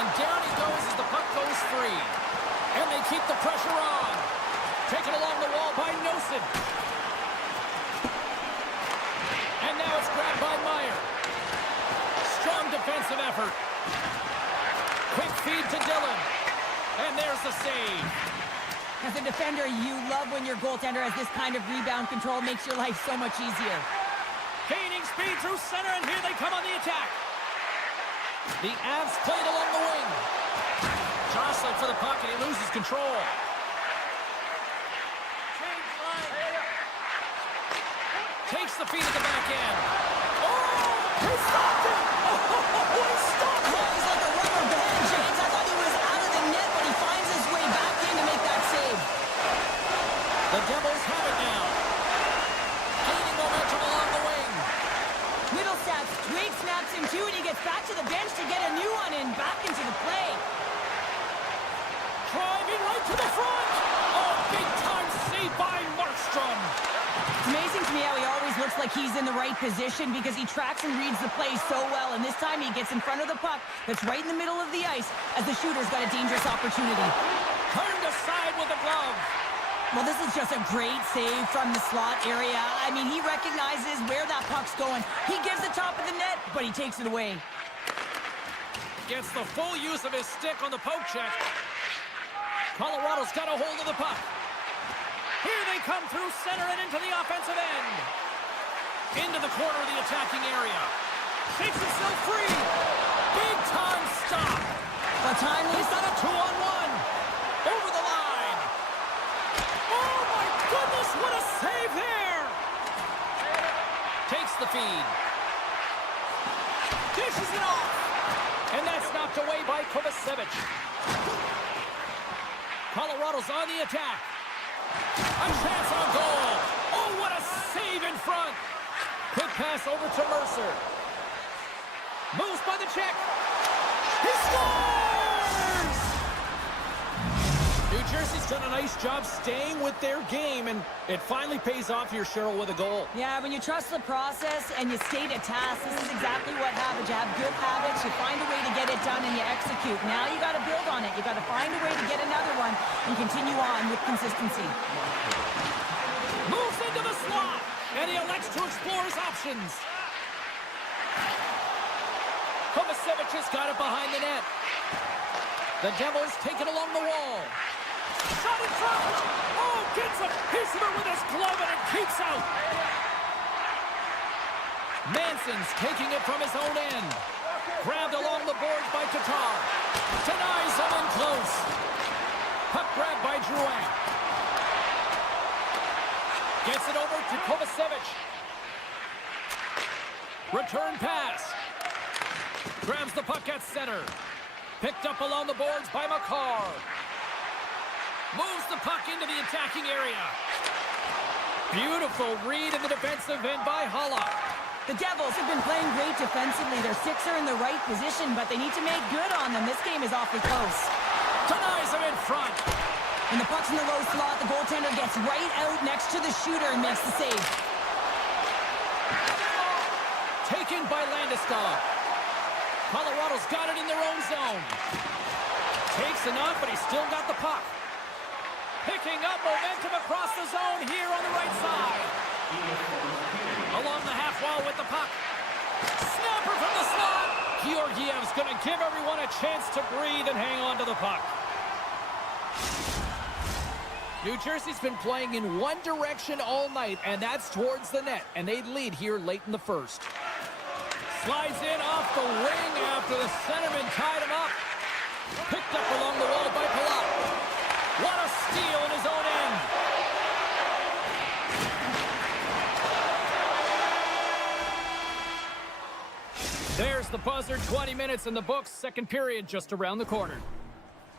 And down he goes as the puck goes free. And they keep the pressure on. Taken along the wall by Nosen. And now it's grabbed by Meyer. Strong defensive effort. Quick feed to Dillon. And there's the save. As a defender, you love when your goaltender has this kind of rebound control. Makes your life so much easier. Gaining speed through center, and here they come on the attack. The Avs played along the wing. Jostling for the puck, and he loses control. Change Takes the feed at the back end. Oh, he stopped it! Oh, he stopped it! He's like a rubber band, James. I thought he was out of the net, but he finds his way back in to make that save. The Devils have it now. Gaining momentum along the wing. Middlestats, Twig snaps him too, and he gets back to the bench to get a new one and back into the play. Driving right to the front. Oh, big time save by Markstrom. It's amazing to me how he always looks like he's in the right position because he tracks and reads the play so well, and this time he gets in front of the puck that's right in the middle of the ice as the shooter's got a dangerous opportunity. Turned aside with a glove. Well, this is just a great save from the slot area. I mean, he recognizes where that puck's going. He gives the top of the net, but he takes it away. Gets the full use of his stick on the poke check. Colorado's got a hold of the puck. Here they come through center and into the offensive end. Into the corner of the attacking area. Shakes himself free. Big time stop. But time He's got a 2-on-1. Over the line. Oh my goodness, what a save there. Takes the feed. Dishes it off. And that's knocked away by Kovacevic. Colorado's on the attack. A chance on goal. Oh, what a save in front. Quick pass over to Mercer. Moves by the check. He scores! New Jersey's done a nice job staying with their game, and it finally pays off here, Cheryl, with a goal. Yeah, when you trust the process and you stay to task, this is exactly what happens. You have good habits, you find a way to get it done, and you execute. Now you got to build on it. You got to find a way to get another one and continue on with consistency. Moves into the slot, and he elects to explore his options. Kovacevic has got it behind the net. The Devils take it along the wall. Shot in front. Oh, gets a piece of it with his glove, and it keeps out. Manson's taking it from his own end. Grabbed along the boards by Tatar. Denies him in close. Puck grabbed by Drouin. Gets it over to Kovacevic. Return pass. Grabs the puck at center. Picked up along the boards by McCarr. Moves the puck into the attacking area. Beautiful read in the defensive end by Holla. The Devils have been playing great defensively. Their sticks are in the right position, but they need to make good on them. This game is awfully close. Denies him in front. When the puck's in the low slot, the goaltender gets right out next to the shooter and makes the save. Taken by Landeskog. Colorado's got it in their own zone. Takes enough, but he's still got the puck. Picking up momentum across the zone here on the right side. Along the half wall with the puck. Snapper from the slot. Georgiev's going to give everyone a chance to breathe and hang on to the puck. New Jersey's been playing in one direction all night, and that's towards the net. And they lead here late in the first. Slides in off the wing after the centerman tied him up. Picked up along the wall by Palat. What a steal in his own end. There's the buzzer. 20 minutes in the books. Second period just around the corner.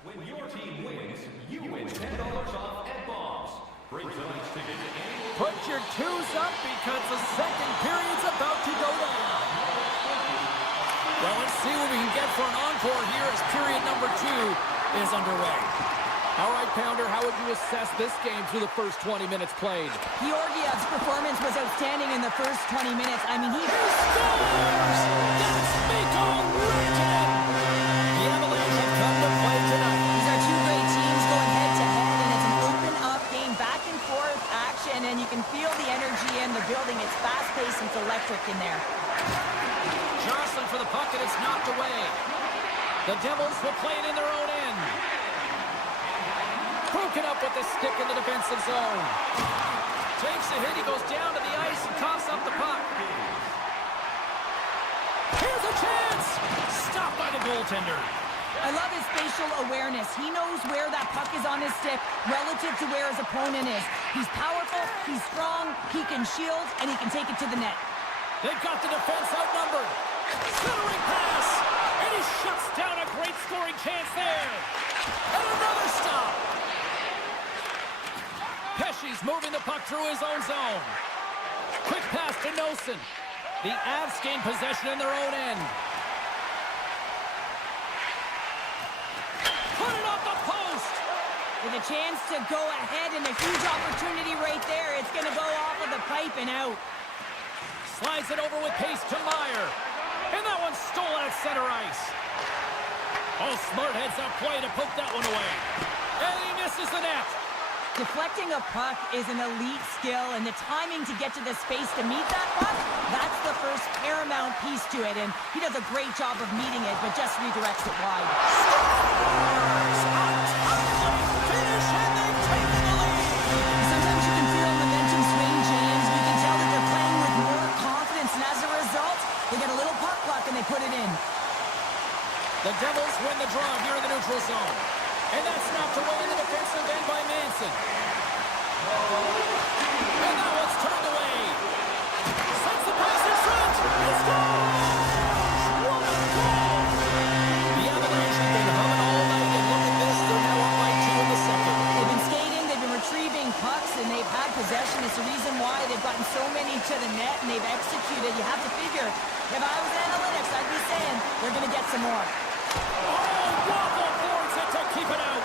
When your team wins, you win $10 off at Bombs. Bring tonight's ticket to any... Put your twos up because the second period's about to go down. Well, let's see what we can get for an encore here as period number 2 is underway. All right, Pounder, how would you assess this game through the first 20 minutes played? Georgiev's performance was outstanding in the first 20 minutes. I mean, he Scores! That's Mikko Rantanen! The Avalanche have come to play tonight. These are two great teams going head-to-head, and it's an open-up game, back-and-forth action, and you can feel the energy in the building. It's fast-paced, it's electric in there. Jostling for the puck, and it's knocked away. The Devils will play it in their own end. Broken up with the stick in the defensive zone. Takes a hit, he goes down to the ice and coughs up the puck. Here's a chance! Stopped by the goaltender. I love his spatial awareness. He knows where that puck is on his stick relative to where his opponent is. He's powerful, he's strong, he can shield, and he can take it to the net. They've got the defense outnumbered. Centering pass, and he shuts down a great scoring chance there. And another stop. Pesci's moving the puck through his own zone. Quick pass to Nosen. The Avs gain possession in their own end. Put it off the post. With a chance to go ahead and a huge opportunity right there. It's going to go off of the pipe and out. Slides it over with pace to Meyer. And that one's stolen at center ice. Oh, smart heads-up play to poke that one away. And he misses the net. Deflecting a puck is an elite skill, and the timing to get to the space to meet that puck, that's the first paramount piece to it, and he does a great job of meeting it, but just redirects it wide. Finish, and they've taken the lead. Sometimes you can feel momentum swing, James. You can tell that they're playing with more confidence, and as a result, they get a little puck luck and they put it in. The Devils win the draw here in the neutral zone. And that's knocked away in the defensive end by Manson. And that one's turned away. Sends the pass in front. He scores! What a goal! The Avalanche have been humming all night, and look at this. They're now up by 2 in the second. They've been skating, they've been retrieving pucks, and they've had possession. It's the reason why they've gotten so many to the net, and they've executed. You have to figure, if I was analytics, I'd be saying they're going to get some more. Oh, Waffle boards it to keep it out.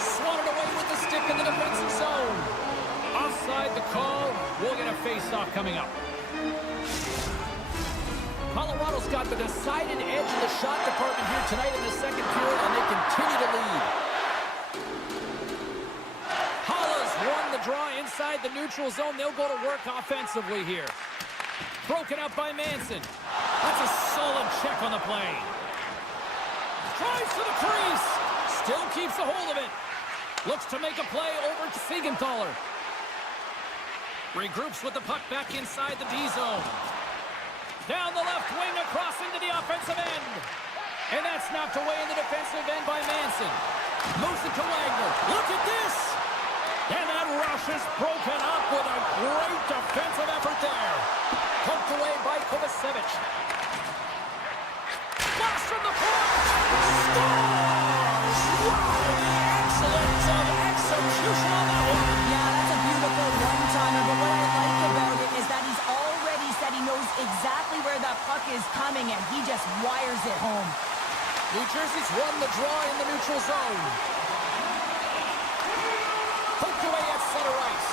Swatted away with the stick in the defensive zone. Offside the call. We'll get a face-off coming up. Colorado's got the decided edge of the shot department here tonight in the second period, and they continue to lead. Holla's won the draw inside the neutral zone. They'll go to work offensively here. Broken up by Manson. That's a solid check on the play. Drives to the crease. Still keeps a hold of it. Looks to make a play over to Siegenthaler. Regroups with the puck back inside the D-zone. Down the left wing across into the offensive end. And that's knocked away in the defensive end by Manson. Moves it to Wagner. Look at this. And that rush is broken up with a great defensive effort there. Poked away by Kovacevic. Blast from the point! Scores! Wow, the excellence of execution on that one! Yeah, that's a beautiful one-timer, but what I like about it is that he's already said he knows exactly where that puck is coming, and he just wires it home. New Jersey's won the draw in the neutral zone. Poked away at center ice.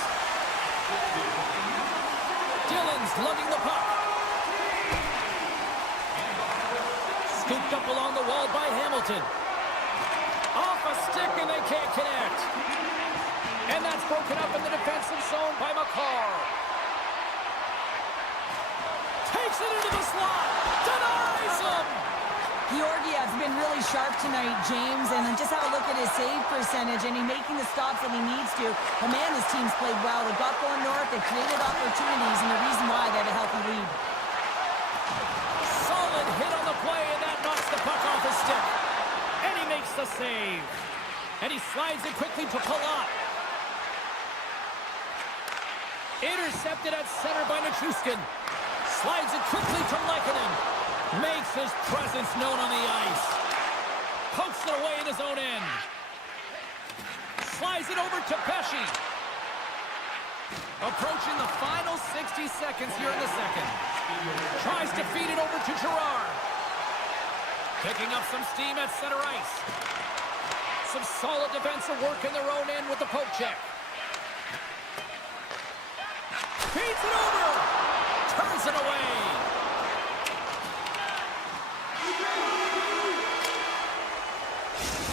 Dillon's lugging the puck. Scooped up along the wall by Hamilton. Off a stick and they can't connect. And that's broken up in the defensive zone by McCarr. Takes it into the slot. Denies him. Georgiev's been really sharp tonight, James, and then just have a look at his save percentage, and he's making the stops that he needs to. But man, this team's played well. They got going north, they created opportunities, and the reason why they have a healthy lead. Solid hit on the play, and that knocks the puck off his stick. And he makes the save. And he slides it quickly to Palat. Intercepted at center by Nichushkin. Slides it quickly to Lehkonen. Makes his presence known on the ice. Pokes it away in his own end. Slides it over to Pesci. Approaching the final 60 seconds here in the second. Tries to feed it over to Girard. Picking up some steam at center ice. Some solid defensive work in their own end with the poke check. Feeds it over. Turns it away.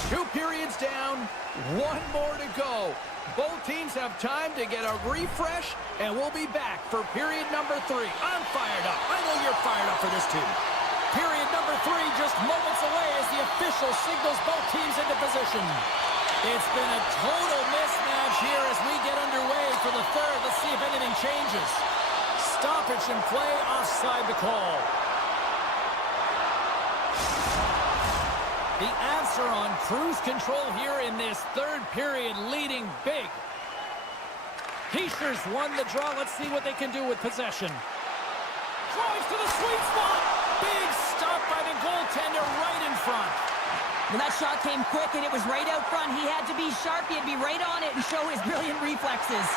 Two periods down, one more to go. Both teams have time to get a refresh, and we'll be back for period number 3. I'm fired up. I know you're fired up for this too. Period number 3 just moments away as the official signals both teams into position. It's been a total mismatch here as we get underway for the third. Let's see if anything changes. Stoppage in play, offside the call. The Avs are on cruise control here in this third period, leading big. Heischer's won the draw. Let's see what they can do with possession. Drives to the sweet spot. Big stop by the goaltender right in front. Well, that shot came quick, and it was right out front. He had to be sharp. He had to be right on it and show his brilliant reflexes.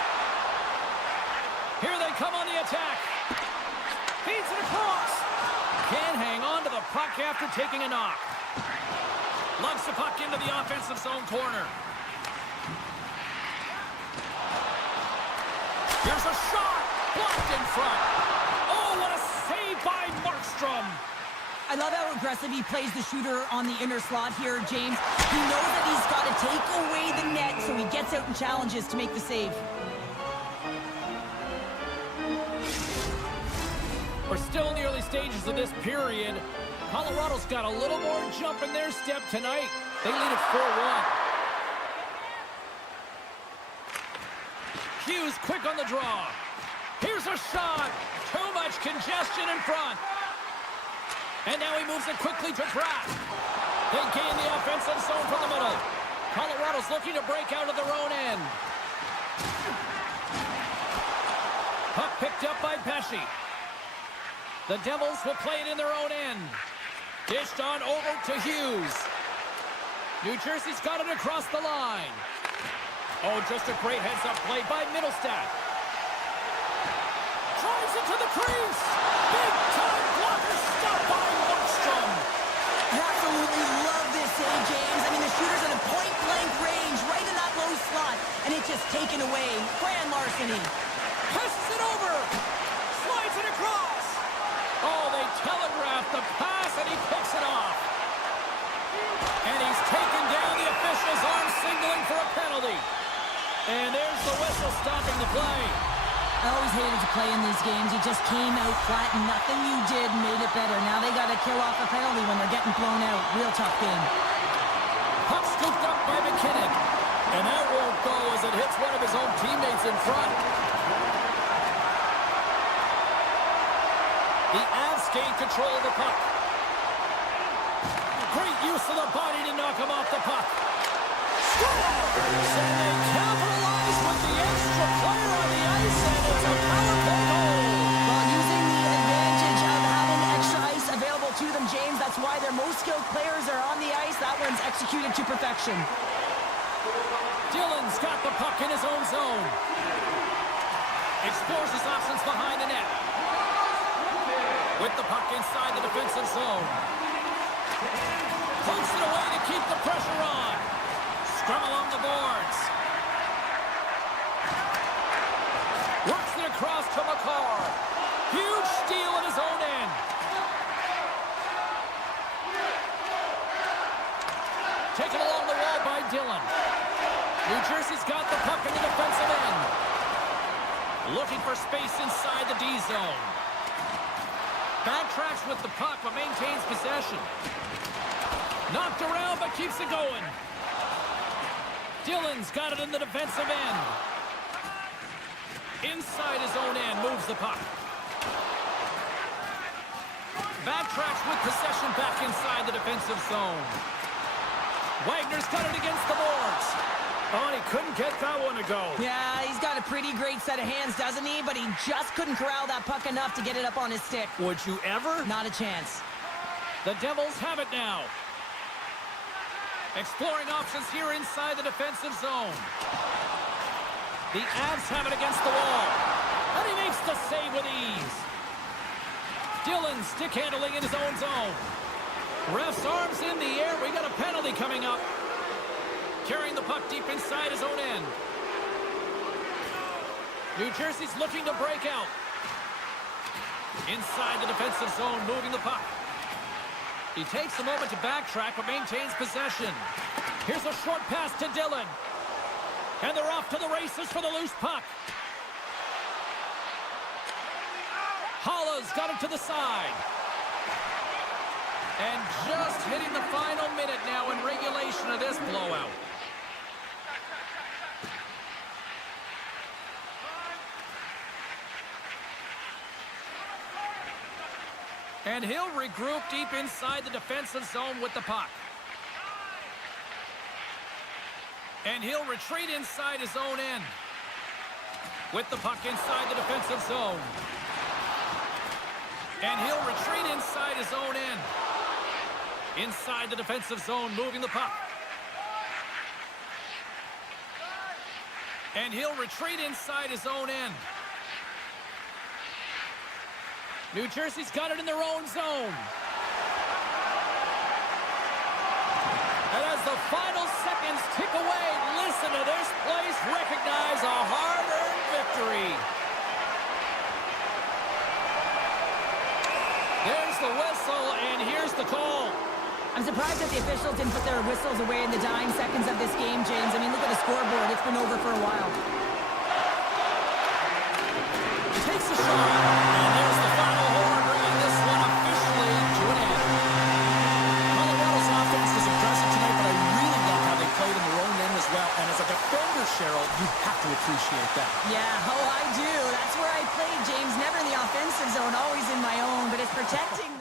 Here they come on the attack. Feeds it across. Can't hang on to the puck after taking a knock. Lugs the puck into the offensive zone corner. Here's a shot. Blocked in front. Oh, what a save by Markstrom. I love how aggressive he plays the shooter on the inner slot here, James. He knows that he's got to take away the net, so he gets out and challenges to make the save. We're still in the early stages of this period. Colorado's got a little more jump in their step tonight. They lead it 4-1. Hughes quick on the draw. Here's a shot. Too much congestion in front. And now he moves it quickly to Pratt. They gain the offensive zone from the middle. Colorado's looking to break out of their own end. Puck picked up by Pesce. The Devils will play it in their own end. Dished on over to Hughes. New Jersey's got it across the line. Oh, just a great heads-up play by Middlestat. Drives it to the crease. Big-time blocker stop by Markstrom. Absolutely love this save, James. I mean, the shooter's at a point-blank range, right in that low slot, and it's just taken away. Grand larceny. Passes it over. Slides it across. Oh, they telegraphed the pass, and he picks it off. And he's taken down. The official's arm signaling for a penalty. And there's the whistle stopping the play. I always hated to play in these games. You just came out flat, and nothing you did made it better. Now they got to kill off a penalty when they're getting blown out. Real tough game. Puck scooped up by McKinnon. And that won't go as it hits one of his own teammates in front. The Avs gain control of the puck. Great use of the body to knock him off the puck. Scores! And they capitalize with the extra player on the ice, and it's a power play goal. Well, using the advantage of having extra ice available to them, James, that's why their most skilled players are on the ice. That one's executed to perfection. Dillon's got the puck in his own zone. Explores his options behind the net. With the puck inside the defensive zone. Pokes it away to keep the pressure on. Scrum along the boards. Works it across to McCarr. Huge steal at his own end. Taken along the wall by Dillon. New Jersey's got the puck in the defensive end. Looking for space inside the D zone. Backtracks with the puck, but maintains possession. Knocked around, but keeps it going. Dillon's got it in the defensive end. Inside his own end, moves the puck. Backtracks with possession back inside the defensive zone. Wagner's got it against the boards. Oh, and he couldn't get that one to go. Yeah, he's got a pretty great set of hands, doesn't he? But he just couldn't corral that puck enough to get it up on his stick. Would you ever? Not a chance. The Devils have it now. Exploring options here inside the defensive zone. The Avs have it against the wall. And he makes the save with ease. Dillon stick handling in his own zone. Ref's arms in the air. We got a penalty coming up. Carrying the puck deep inside his own end. New Jersey's looking to break out. Inside the defensive zone, moving the puck. He takes a moment to backtrack, but maintains possession. Here's a short pass to Dillon. And they're off to the races for the loose puck. Holla's got it to the side. And just hitting the final minute now in regulation of this blowout. And he'll regroup deep inside the defensive zone with the puck. And he'll retreat inside his own end. With the puck inside the defensive zone. And he'll retreat inside his own end. Inside the defensive zone, moving the puck. And he'll retreat inside his own end. New Jersey's got it in their own zone. And as the final seconds tick away, listen to this place recognize a hard-earned victory. There's the whistle, and here's the call. I'm surprised that the officials didn't put their whistles away in the dying seconds of this game, James. I mean, look at the scoreboard. It's been over for a while. Takes a shot, and there's the final horn, bringing this one officially to an end. Colorado's offense is impressive tonight, but I really like how they played in their own end as well. And as a defender, Cheryl, you have to appreciate that. Yeah, oh, I do. That's where I played, James. Never in the offensive zone, always in my own, but it's protecting